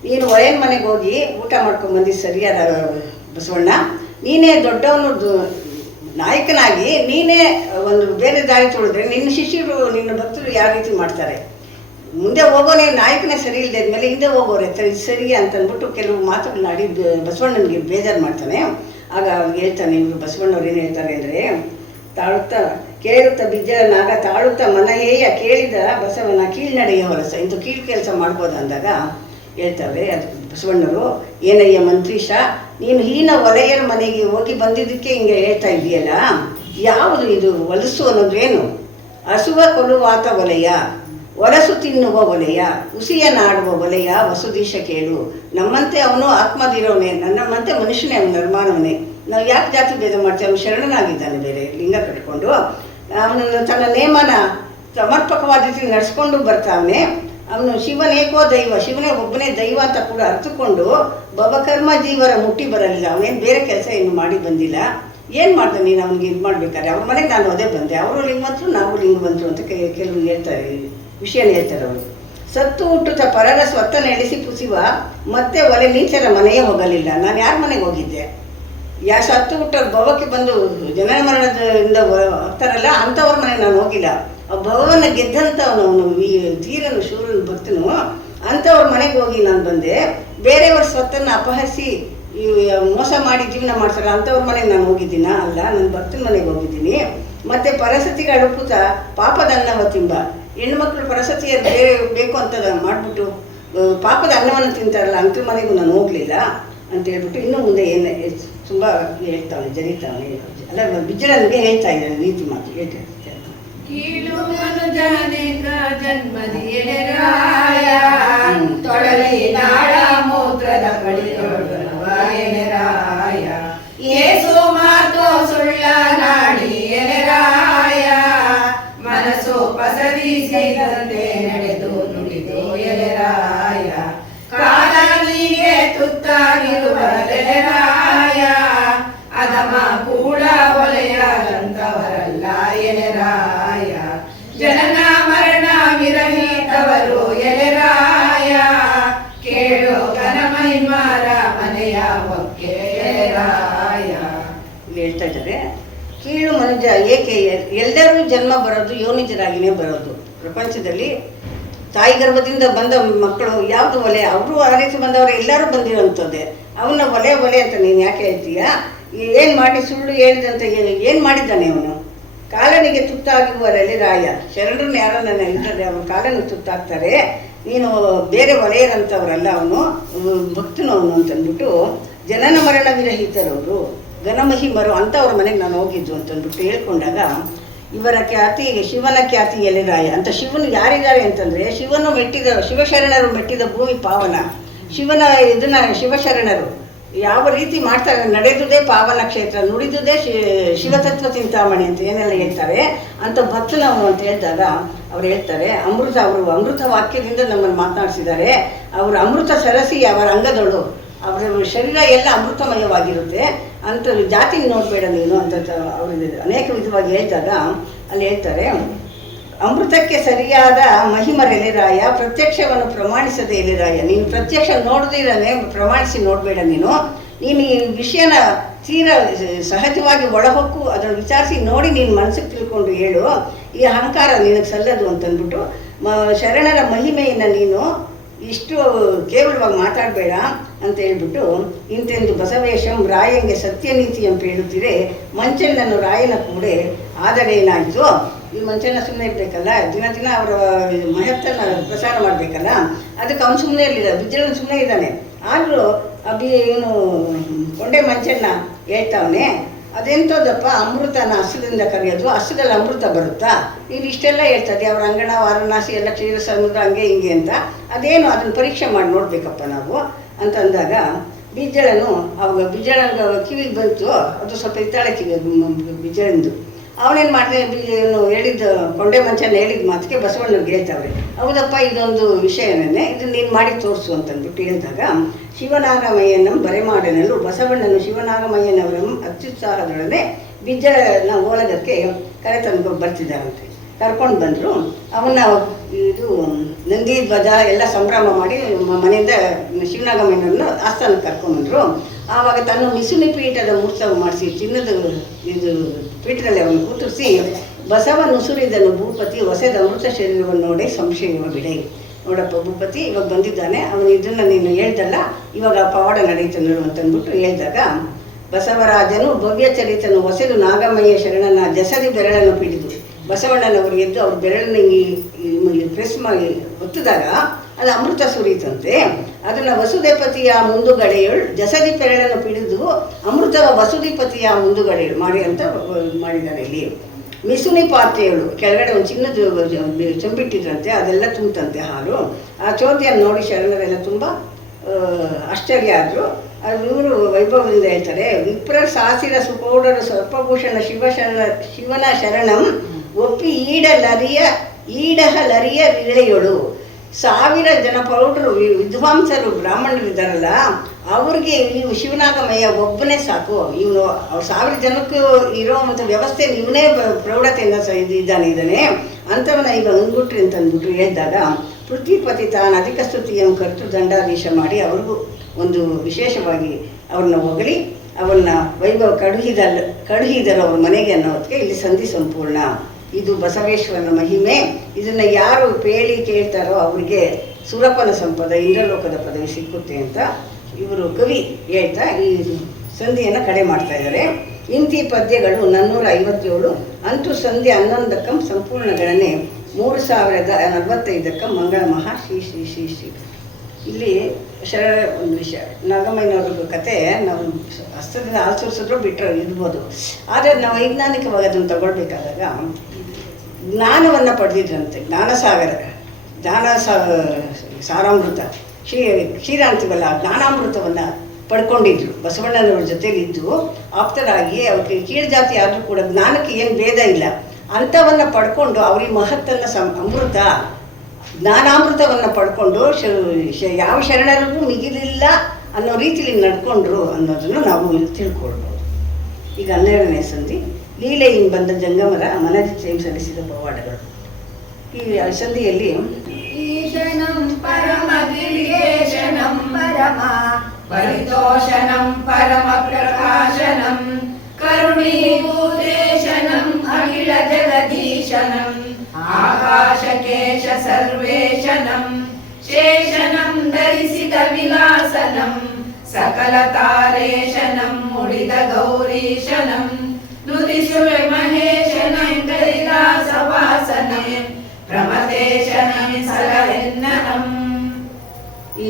ನೀನು ಒಳೆಯ ಮನೆಗೆ ಹೋಗಿ ಊಟ ಮಾಡ್ಕೊಂಡು ಬಂದಿದ್ದು ಸರಿಯಾದ ಬಸವಣ್ಣ, ನೀನೇ ದೊಡ್ಡವನು ನಾಯಕನಾಗಿ ನೀನೇ ಒಂದು ಬೇರೆ ದಾರಿ ತುಳಿದ್ರೆ ನಿನ್ನ ಶಿಷ್ಯರು ನಿನ್ನ ಭಕ್ತರು ಯಾವ ರೀತಿ ಮಾಡ್ತಾರೆ, ಮುಂದೆ ಹೋಗೋನೇ ನಾಯಕನೇ ಸರಿ ಇಲ್ಲದೆ ಮೇಲೆ ಹಿಂದೆ ಹೋಗೋರೆ ಸರಿ ಅಂತಂದ್ಬಿಟ್ಟು ಕೆಲವು ಮಾತುಗಳನ್ನಾಡಿ ಬಸವಣ್ಣನಿಗೆ ಬೇಜಾರು ಮಾಡ್ತಾನೆ. ಆಗ ಹೇಳ್ತಾನೆ, ಇವರು ಬಸವಣ್ಣವ್ರು ಏನು ಹೇಳ್ತಾರೆ ಅಂದರೆ, ತಾಳುತ್ತಾ ಕೇಳುತ್ತಾ ಬಿಜ್ಜಳನಾಗ ತಾಳುತ್ತಾ ಮನಹೇಯ ಕೇಳಿದ ಬಸವನ ಕೀಳ್ನಡೆಯ ಹೊರಸ, ಇಂಥ ಕೀಳು ಕೆಲಸ ಮಾಡ್ಬೋದು ಅಂದಾಗ ಹೇಳ್ತಾರೆ ಅದು ಬಸವಣ್ಣವರು, ಏನಯ್ಯ ಮಂತ್ರೀಶ, ನೀನು ಹೀನ ಒಲೆಯರ ಮನೆಗೆ ಹೋಗಿ ಬಂದಿದ್ದಕ್ಕೆ ಹಿಂಗೆ ಹೇಳ್ತಾ ಇದೆಯಲ್ಲ, ಯಾವುದು ಇದು ಹೊಲಸು ಅನ್ನೋದೇನು? ಹಸುವ ಕೊಲುವಾತ ಒಲೆಯ, ಒರಸು ತಿನ್ನುವ ಒಲೆಯ, ಹುಸಿಯ ನಾಡುವ ಒಲೆಯ, ವಸುದೀಶ ಕೇಳು. ನಮ್ಮಂತೆ ಅವನು ಆತ್ಮದಿರೋವನೇ, ನಮ್ಮಂತೆ ಮನುಷ್ಯನೇ, ಅವನು ನಿರ್ಮಾಣವನೇ. ನಾವು ಯಾಕೆ ಜಾತಿ ಭೇದ ಮಾಡ್ತೀವಿ? ಅವನು ಶರಣನಾಗಿದ್ದಾನೆ, ಬೇರೆ ಲಿಂಗ ಕಟ್ಕೊಂಡು ಅವನನ್ನು ತನ್ನ ನೇಮನ ಸಮರ್ಪಕವಾದ ರೀತಿ ನಡೆಸ್ಕೊಂಡು ಬರ್ತಾವನೆ. ಅವನು ಶಿವನೇಕೋ ದೈವ, ಶಿವನೇ ಒಬ್ಬನೇ ದೈವ ಅಂತ ಕೂಡ ಅರ್ಥಕೊಂಡು ಭವಕರ್ಮ ಜೀವರ ಮುಟ್ಟಿ ಬರಲಿಲ್ಲ. ಅವನೇನು ಬೇರೆ ಕೆಲಸ ಏನು ಮಾಡಿ ಬಂದಿಲ್ಲ. ಏನು ಮಾಡ್ದೆ ನೀನು ಅವನಿಗೆ ಇದು ಮಾಡಬೇಕಾದ್ರೆ? ಅವ್ರ ಮನೆಗೆ ನಾನು ಅದೇ ಬಂದೆ, ಅವರು ಲಿಂಗವಂತರು ನಾವು ಲಿಂಗವಂತರು ಅಂತ ಕೆಲವು ಹೇಳ್ತಾರೆ, ವಿಷಯನ ಹೇಳ್ತಾರೆ ಅವರು. ಸತ್ತು ಹುಟ್ಟುತ್ತ ಪರರ ಸ್ವತ್ತ ನಡೆಸಿ ಪುಸಿವ ಮತ್ತೆ ಒಲೆ ನೀಚರ ಮನೆಯೇ ಹೋಗಲಿಲ್ಲ. ನಾನು ಯಾರ ಮನೆಗೆ ಹೋಗಿದ್ದೆ? ಸತ್ತು ಹುಟ್ಟೋರು ಭವಕ್ಕೆ ಬಂದು ಜನನ ಮರಣದಿಂದ ಹೋಗ್ತಾರಲ್ಲ ಅಂಥವ್ರ ಮನೆಗೆ ನಾನು ಹೋಗಿಲ್ಲ. ಆ ಭವವನ್ನು ಗೆದ್ದಂಥವನು ಧೀರನು ಶೂರನು ಭಕ್ತನು, ಅಂಥವ್ರ ಮನೆಗೆ ಹೋಗಿ ನಾನು ಬಂದೆ. ಬೇರೆಯವ್ರ ಸ್ವತ್ತನ್ನು ಅಪಹರಿಸಿ ಮೋಸ ಮಾಡಿ ಜೀವನ ಮಾಡ್ತಾರೆ ಅಂಥವ್ರ ಮನೆಗೆ ನಾನು ಹೋಗಿದ್ದೀನ? ಅಲ್ಲ, ನನ್ನ ಭಕ್ತನ ಮನೆಗೆ ಹೋಗಿದ್ದೀನಿ. ಮತ್ತು ಪರಸತಿಗೆ ಅಡುಪುತ ಪಾಪದ ಅನ್ನವ ತಿಂಬ, ಹೆಣ್ಮಕ್ಳು ಪರಸತಿಯರು ಬೇರೆ ಬೇಕು ಅಂತ ಮಾಡಿಬಿಟ್ಟು ಪಾಪದ ಅನ್ನವನ್ನು ತಿಂತಾರಲ್ಲ ಅಂಥ ಮನೆಗೂ ನಾನು ಹೋಗಲಿಲ್ಲ ಅಂತ ಹೇಳ್ಬಿಟ್ಟು ಇನ್ನೂ ಮುಂದೆ ಏನು ತುಂಬ ಹೇಳ್ತಾವನೆ, ಜರಿತಾವನೆ. ಅಲ್ಲ, ಬಿಜ್ಜಳನಿಗೆ ಹೇಳ್ತಾ ಇದ್ದಾನೆ ನೀತಿ ಮಾತು ಹೇಳ್ತಾರೆ. ಕೀಳು ಮನುಜನಿಕ ಜನ್ಮದಿಯರಾಯ, ತೊಡಲಿ ನಾಳ ಮೂತ್ರದ ಬಳಿಯೊಡನವ ಎಲೆರಾಯ, ಏಸು ಮಾತು ಸುಳ್ಳ ನಾಡಿ ಎಲೆರಾಯ, ಮನಸ್ಸು ಪಸರಿಸಿದಂತೆ ನಡೆದು ನುಡಿದು ಎಲೆರಾಯ, ಕಾಲನಿಗೆ ತುತ್ತಾಗಿರುವ ಎಲೆರಾಯ, ಅದಮ ಕೂಡ ಒಲೆಯಾದಂಥವರಲ್ಲ ಎಲೆರಾಯ, ಜನನ ಮರಣ ವಿರಹಿತವರು ಎಲೆರಾಯ, ಕೇಳು ಘನಮಹಿಮಾರ ಮನೆಯ ಒಕ್ಕೆ ಎಲೆರಾಯ. ಹೇಳ್ತಾ ಇದ್ದಾರೆ, ಕೀಳು ಮನುಜ ಏಕೆ? ಎಲ್ಲರೂ ಜನ್ಮ ಬರೋದು ಯೋನಿಜರಾಗಿಯೇ ಬರೋದು. ಪ್ರಪಂಚದಲ್ಲಿ ತಾಯಿ ಗರ್ಭದಿಂದ ಬಂದ ಮಕ್ಕಳು ಯಾವುದು ಒಲೆ, ಅವರು ಆ ರೀತಿ ಬಂದವರು ಎಲ್ಲರೂ ಬಂದಿರೋಂಥದ್ದೇ. ಅವನ ಒಲೆ ಅಂತ ನೀನು ಯಾಕೆ ಹೇಳ್ತೀಯ? ಏನು ಮಾಡಿ ಸುಳ್ಳು ಹೇಳಿದಂತ ಏನು ಮಾಡಿದ್ದಾನೆ ಅವನು? ಕಾಲನಿಗೆ ತುತ್ತಾಗುವರಲ್ಲಿ ರಾಯ, ಶರಣರನ್ನ ಯಾರನ್ನ ಇರ್ತದೆ ಅವನ ಕಾಲನಿಗೆ ತುತ್ತಾಗ್ತಾರೆ. ನೀನು ಬೇರೆ ಒಲೆಯರಂಥವ್ರಲ್ಲ, ಅವನು ಭಕ್ತನು ಅವನು ಅಂತಂದ್ಬಿಟ್ಟು ಜನನ ಮರಣ ವಿರಹಿತರವರು ಘನಮಹಿಮರು ಅಂಥವ್ರ ಮನೆಗೆ ನಾನು ಹೋಗಿದ್ದು ಅಂತಂದ್ಬಿಟ್ಟು ಹೇಳ್ಕೊಂಡಾಗ, ಇವರ ಖ್ಯಾತಿ ಶಿವನ ಖ್ಯಾತಿ ಎಲೆರಾಯ ಅಂತ. ಶಿವನು ಯಾರಿದ್ದಾರೆ ಅಂತಂದರೆ, ಶಿವನು ಮೆಟ್ಟಿದ ಶಿವಶರಣರು ಮೆಟ್ಟಿದ ಭೂಮಿ ಪಾವನ. ಶಿವನ ಇದನ್ನ ಶಿವಶರಣರು ಯಾವ ರೀತಿ ಮಾಡ್ತಾರೆ, ನಡೆದುದೇ ಪಾವನ ಕ್ಷೇತ್ರ, ನುಡಿದುದೇ ಶಿವತತ್ವ ಚಿಂತಾಮಣಿ ಅಂತ ಏನೆಲ್ಲ ಹೇಳ್ತಾರೆ ಅಂತ ಭಕ್ತನವನು ಅಂತ ಹೇಳಿದಾಗ ಅವ್ರು ಹೇಳ್ತಾರೆ, ಅವರು ಅಮೃತ ವಾಕ್ಯದಿಂದ ನಮ್ಮನ್ನು ಮಾತನಾಡಿಸಿದ್ದಾರೆ. ಅವರು ಅಮೃತ ಸರಸಿ ಅವರ ಅಂಗದಳು, ಅವರ ಶರೀರ ಎಲ್ಲ ಅಮೃತಮಯವಾಗಿರುತ್ತೆ ಅಂತ ಜಾತಿ ನೋಡಬೇಡ ನೀನು ಅಂತ ಅವರು ಅನೇಕ ವಿಧವಾಗಿ ಹೇಳಿದಾಗ ಅಲ್ಲಿ ಹೇಳ್ತಾರೆ, ಅಮೃತಕ್ಕೆ ಸರಿಯಾದ ಮಹಿಮರೆಲೆರಾಯ, ಪ್ರತ್ಯಕ್ಷವನ್ನು ಪ್ರಮಾಣಿಸದೆ ಎಲೆರಾಯ. ನೀನು ಪ್ರತ್ಯಕ್ಷ ನೋಡದಿರನೆ ಪ್ರಮಾಣಿಸಿ ನೋಡಬೇಡ ನೀನು ಈ ವಿಷಯನ ತೀರ ಸಹಜವಾಗಿ ಒಳಹೊಕ್ಕು ಅದನ್ನು ವಿಚಾರಿಸಿ ನೋಡಿ ನೀನು ಮನಸ್ಸಿಗೆ ತಿಳ್ಕೊಂಡು ಹೇಳು. ಈ ಅಹಂಕಾರ ನಿನಗೆ ಸಲ್ಲದು ಅಂತಂದ್ಬಿಟ್ಟು ಶರಣರ ಮಹಿಮೆಯನ್ನು ನೀನು ಇಷ್ಟು ಕೇವಲವಾಗಿ ಮಾತಾಡಬೇಡ ಅಂತ ಹೇಳ್ಬಿಟ್ಟು, ಇಂತೆಂದು ಬಸವೇಶಂ ರಾಯಂಗೆ ಸತ್ಯನೀತಿ ಅಂತ ಹೇಳುತ್ತೀರೆ, ಮಂಚಣ್ಣನು ರಾಯನ ಕೂಡೆ ಆದರೆ ಏನಾಯಿತು? ಈ ಮಂಚಣ್ಣ ಸುಮ್ಮನೆ ಇರಬೇಕಲ್ಲ, ದಿನ ಅವರ ಮಹತ್ತನ್ನು ಪ್ರಸಾರ ಮಾಡಬೇಕಲ್ಲ, ಅದಕ್ಕೆ ಅವನು ಸುಮ್ಮನೆ ಇರಲಿಲ್ಲ, ಬಿಜ್ಜಳನ ಸುಮ್ಮನೆ ಇದ್ದಾನೆ. ಆದರೂ ಇವನು ಕೊಂಡೆ ಮಂಚಣ್ಣ ಹೇಳ್ತಾವನೆ, ಅದೆಂಥದ್ದಪ್ಪ, ಅಮೃತನ ಹಸದಿಂದ ಕರೆಯೋದು, ಹಸದಲ್ಲಿ ಅಮೃತ ಬರುತ್ತಾ? ನೀನು ಇಷ್ಟೆಲ್ಲ ಹೇಳ್ತದೆ ಅವ್ರ ಅಂಗಣ ವಾರಣಾಸಿ ಎಲ್ಲ ಕ್ಷೀರ ಸಮುದ್ರ ಹಂಗೆ ಹಿಂಗೆ ಅಂತ. ಅದೇನು ಅದನ್ನು ಪರೀಕ್ಷೆ ಮಾಡಿ ನೋಡಬೇಕಪ್ಪ ನಾವು ಅಂತಂದಾಗ ಬಿಜ್ಜಳನು ಅವಾಗ ಬಿಜ್ಜಳ ಕಿವಿಗೆ ಬಂತು. ಅದು ಸ್ವಲ್ಪ ಇತ್ತಾಳೆ ಕಿವಿ ಬಿಜ್ಜಳಂದು. ಅವನೇನು ಮಾಡಿದೆ, ಏನು ಹೇಳಿದ್ದ ಕೊಂಡೆ ಮಂಚನ ಹೇಳಿದ ಮಾತಿಗೆ ಬಸವಣ್ಣವ್ರಿಗೆ ಹೇಳ್ತಾವ್ರೆ, ಹೌದಪ್ಪ ಇದೊಂದು ವಿಷಯನೇ, ಇದು ನೀನು ಮಾಡಿ ತೋರಿಸು ಅಂತಂದ್ಬಿಟ್ಟು ಹೇಳಿದಾಗ ಶಿವನಾಗಮಯ್ಯನಂ ಬರೆಮಾಡನಲ್ಲೂ ಬಸವಣ್ಣನು ಶಿವನಾಗಮಯ್ಯನವರ ಅತ್ಯುತ್ಸಾಹದೊಡನೆ ಬಿಜ್ಜಳನ ಓಲಗಕ್ಕೆ ಕರೆತಂದು ಬರ್ತಿದ್ದಾರಂತೆ. ಕರ್ಕೊಂಡು ಬಂದರು. ಅವನ್ನ ಇದು ನಂದಿ ಧ್ವಜ ಎಲ್ಲ ಸಂಭ್ರಮ ಮಾಡಿ ಮನೆಯಿಂದ ಶಿವನಾಗಮಯ್ಯನನ್ನು ಆಸ್ಥಾನಕ್ಕೆ ಕರ್ಕೊಂಡ್ಬಂದರು. ಆವಾಗ ತನ್ನ ಮಿಸುನಿ ಪೀಠದ ಮೂರ್ಸವ ಮಾಡಿಸಿ ಚಿನ್ನದ ಇದು ಪೀಠದಲ್ಲಿ ಅವನು ಕೂತಿಸಿ ಬಸವನು ಉಸುರಿದನು ಭೂಪತಿ ಹೊಸದ ಅಮೃತ ಶರೀರವನ್ನು ನೋಡಿ ಸಂಶಯವ ಬಿಡೆ. ನೋಡಪ್ಪ ಭೂಪತಿ ಇವಾಗ ಬಂದಿದ್ದಾನೆ, ಅವನು ಇದನ್ನು ನೀನು ಹೇಳ್ದಲ್ಲ, ಇವಾಗ ಪವಾಡ ನಡೀತು ನೋಡು ಅಂತಂದ್ಬಿಟ್ಟು ಹೇಳಿದಾಗ ಬಸವರಾಜನು ಭವ್ಯ ಚರಿತನು ಹೊಸದು ನಾಗಮಯ್ಯ ಶರಣನ ಜಸದಿ ಬೆರಳನ್ನು ಪಿಡಿದು ಬಸವಣ್ಣನವರು ಎದ್ದು ಅವ್ರ ಬೆರಳನ್ನು ಪ್ರೆಸ್ ಮಾಡಿ ಒತ್ತಿದಾಗ ಅದು ಅಮೃತ ಸುರಿತಂತೆ. ಅದನ್ನು ವಸುದೇಪತಿಯ ಮುಂದುಗಡೆಯಳು ಜಸದಿ ಬೆರಳನ್ನು ಪಿಡಿದು ಅಮೃತವ ವಸುಧಿಪತಿಯ ಮುಂದುಗಡೆಯಳು ಮಾಡಿ ಅಂತ ಮಾಡಿದ್ದಾರೆ. ಇಲ್ಲಿ ಮಿಸುನಿ ಪಾತ್ರೆಯಳು ಕೆಳಗಡೆ ಒಂದು ಚಿನ್ನದ ಚಂಬಿಟ್ಟಿದ್ರಂತೆ, ಅದೆಲ್ಲ ತುಂಬಂತೆ ಹಾಲು. ಆ ಚೋದ್ಯನ್ನು ನೋಡಿ ಶರಣರೆಲ್ಲ ತುಂಬ ಆಶ್ಚರ್ಯ ಆದರು. ಅದು ಇವರು ವೈಭವದಿಂದ ಹೇಳ್ತಾರೆ, ವಿಪ್ರ ಸಾಸಿರ ಸುಪೌಡರ ಸರ್ಪಭೂಷಣ ಶಿವನ ಶರಣಂ ಒಪ್ಪಿ ಈಡಹಲರಿಯ ವಿಳೆಯೊಳು 1000 ಜನ ಪೌಡರು ವಿದ್ವಾಂಸರು ಬ್ರಾಹ್ಮಣರಿದ್ದಾರಲ್ಲ, ಅವ್ರಿಗೆ ಇವು ಶಿವನಾಗಮಯ್ಯ ಒಬ್ಬನೇ ಸಾಕು. ಇವನು ಅವ್ರು 1000 ಜನಕ್ಕೂ ಇರೋವಂಥ ವ್ಯವಸ್ಥೆ ಇವನೇ ಪ್ರೌಢತೆಯಿಂದ ಇದ್ದಾನೆ ಅಂಥವನ್ನ ಈಗ ಅಂದ್ಬಿಟ್ರಿ ಅಂತಂದ್ಬಿಟ್ಟು ಹೇಳಿದಾಗ ಪೃಥ್ವಿಪತಿ ತಾನು ಅಧಿಕ ಸ್ತುತಿಯನ್ನು ಕರೆದು ದಂಡಾಧೀಶ ಮಾಡಿ ಅವ್ರಿಗೂ ಒಂದು ವಿಶೇಷವಾಗಿ ಅವ್ರನ್ನ ಹೊಗಳಿ ಅವ್ರನ್ನ ವೈಭವ ಕಳುಹಿದರು ಅವ್ರ ಮನೆಗೆ ಅನ್ನೋದಕ್ಕೆ ಇಲ್ಲಿ ಸಂಧಿ ಸಂಪೂರ್ಣ. ಇದು ಬಸವೇಶ್ವರನ ಮಹಿಮೆ. ಇದನ್ನು ಯಾರು ಪೇಳಿ ಕೇಳ್ತಾರೋ ಅವರಿಗೆ ಸುರಪನ ಸಂಪದ ಇಂದ್ರಲೋಕದ ಪದವಿ ಸಿಕ್ಕುತ್ತೆ ಅಂತ ಇವರು ಕವಿ ಹೇಳ್ತಾ ಈ ಸಂಧಿಯನ್ನು ಕಡೆ ಮಾಡ್ತಾ ಇದ್ದಾರೆ. ಇಂತಿ ಪದ್ಯಗಳು 457. ಅಂತೂ ಸಂಧಿ 11ಕ್ಕಂ ಸಂಪೂರ್ಣ ಗಣನೆ 3045ಕ್ಕಂ ಮಂಗಳ ಮಹಾ ಶ್ರೀ ಶ್ರೀ ಶ್ರೀ ಶ್ರೀ. ಇಲ್ಲಿ ಒಂದು ವಿಷಯ, ನಾಗಮ್ಮನವ್ರ ಕತೆ ನಾವು ಹಸ್ತದಿಂದ ಆಲ್ಸೂರಿಸಿದ್ರು ಬಿಟ್ಟರೆ ಇರ್ಬೋದು. ಆದರೆ ನಾವು ವೈಜ್ಞಾನಿಕವಾಗಿ ಅದನ್ನು ತಗೊಳ್ಬೇಕಾದಾಗ ಜ್ಞಾನವನ್ನು ಪಡೆದಿದ್ರಂತೆ. ಸಾರಾಮೃತ ಕ್ಷೀರ ಅಂತೀವಲ್ಲ, ಜ್ಞಾನಾಮೃತವನ್ನು ಪಡ್ಕೊಂಡಿದ್ರು. ಬಸವಣ್ಣನವ್ರ ಜೊತೆಲಿದ್ದು ಆಪ್ತರಾಗಿ ಅವ್ರಿಗೆ ಕೀಳು ಜಾತಿ ಆದರೂ ಕೂಡ ಜ್ಞಾನಕ್ಕೆ ಏನು ಭೇದ ಇಲ್ಲ. ಅಂಥವನ್ನು ಪಡ್ಕೊಂಡು ಅವ್ರಿಗೆ ಮಹತ್ತನ್ನು ಜ್ಞಾನಾಮೃತವನ್ನು ಪಡ್ಕೊಂಡು ಯಾವ ಶರಣರಿಗೂ ಮಿಗಿಲಿಲ್ಲ ಅನ್ನೋ ರೀತಿಯಲ್ಲಿ ನಡ್ಕೊಂಡ್ರು ಅನ್ನೋದನ್ನು ನಾವು ತಿಳ್ಕೊಳ್ಬೋದು. ಈಗ 12ನೇ ಸಂಧಿ ಲೀಲೆಯಿಂದ ಬಂದ ಜಂಗಮರ ಮನದಿಚ್ಛೆಯನ್ನು ಸಲ್ಲಿಸಿದ ಪವಾಡಗಳು. ಈ ಸಂಧಿಯಲ್ಲಿ ಈಶನಂ ಪರಮ ಗಿರಿಯೇಶನಂ ಪರಮ ಪರಿತೋಷನಂ ಪರಮ ಪ್ರಕಾಶನಂ ಕರುಣೀಭೂತೇಶನಂ ಅಖಿಲ ಜಗದೀಶನಂ ಆಕಾಶಕೇಶ ಸರ್ವೇಶನಂ ಶೇಷನಂ ಧರಿಸಿದ ವಿಲಾಸನಂ ಸಕಲ ತಾರೇಶನಂ ಮುಡಿದ ಗೌರೀಶನಂ ನುತಿಸುವೆ ಮಹೇಶನಂ ಕೈಲಾಸವಾಸನೆ ಪ್ರಮತೇಶನಂ ಸಲಹೆನ್ನಂ. ಈ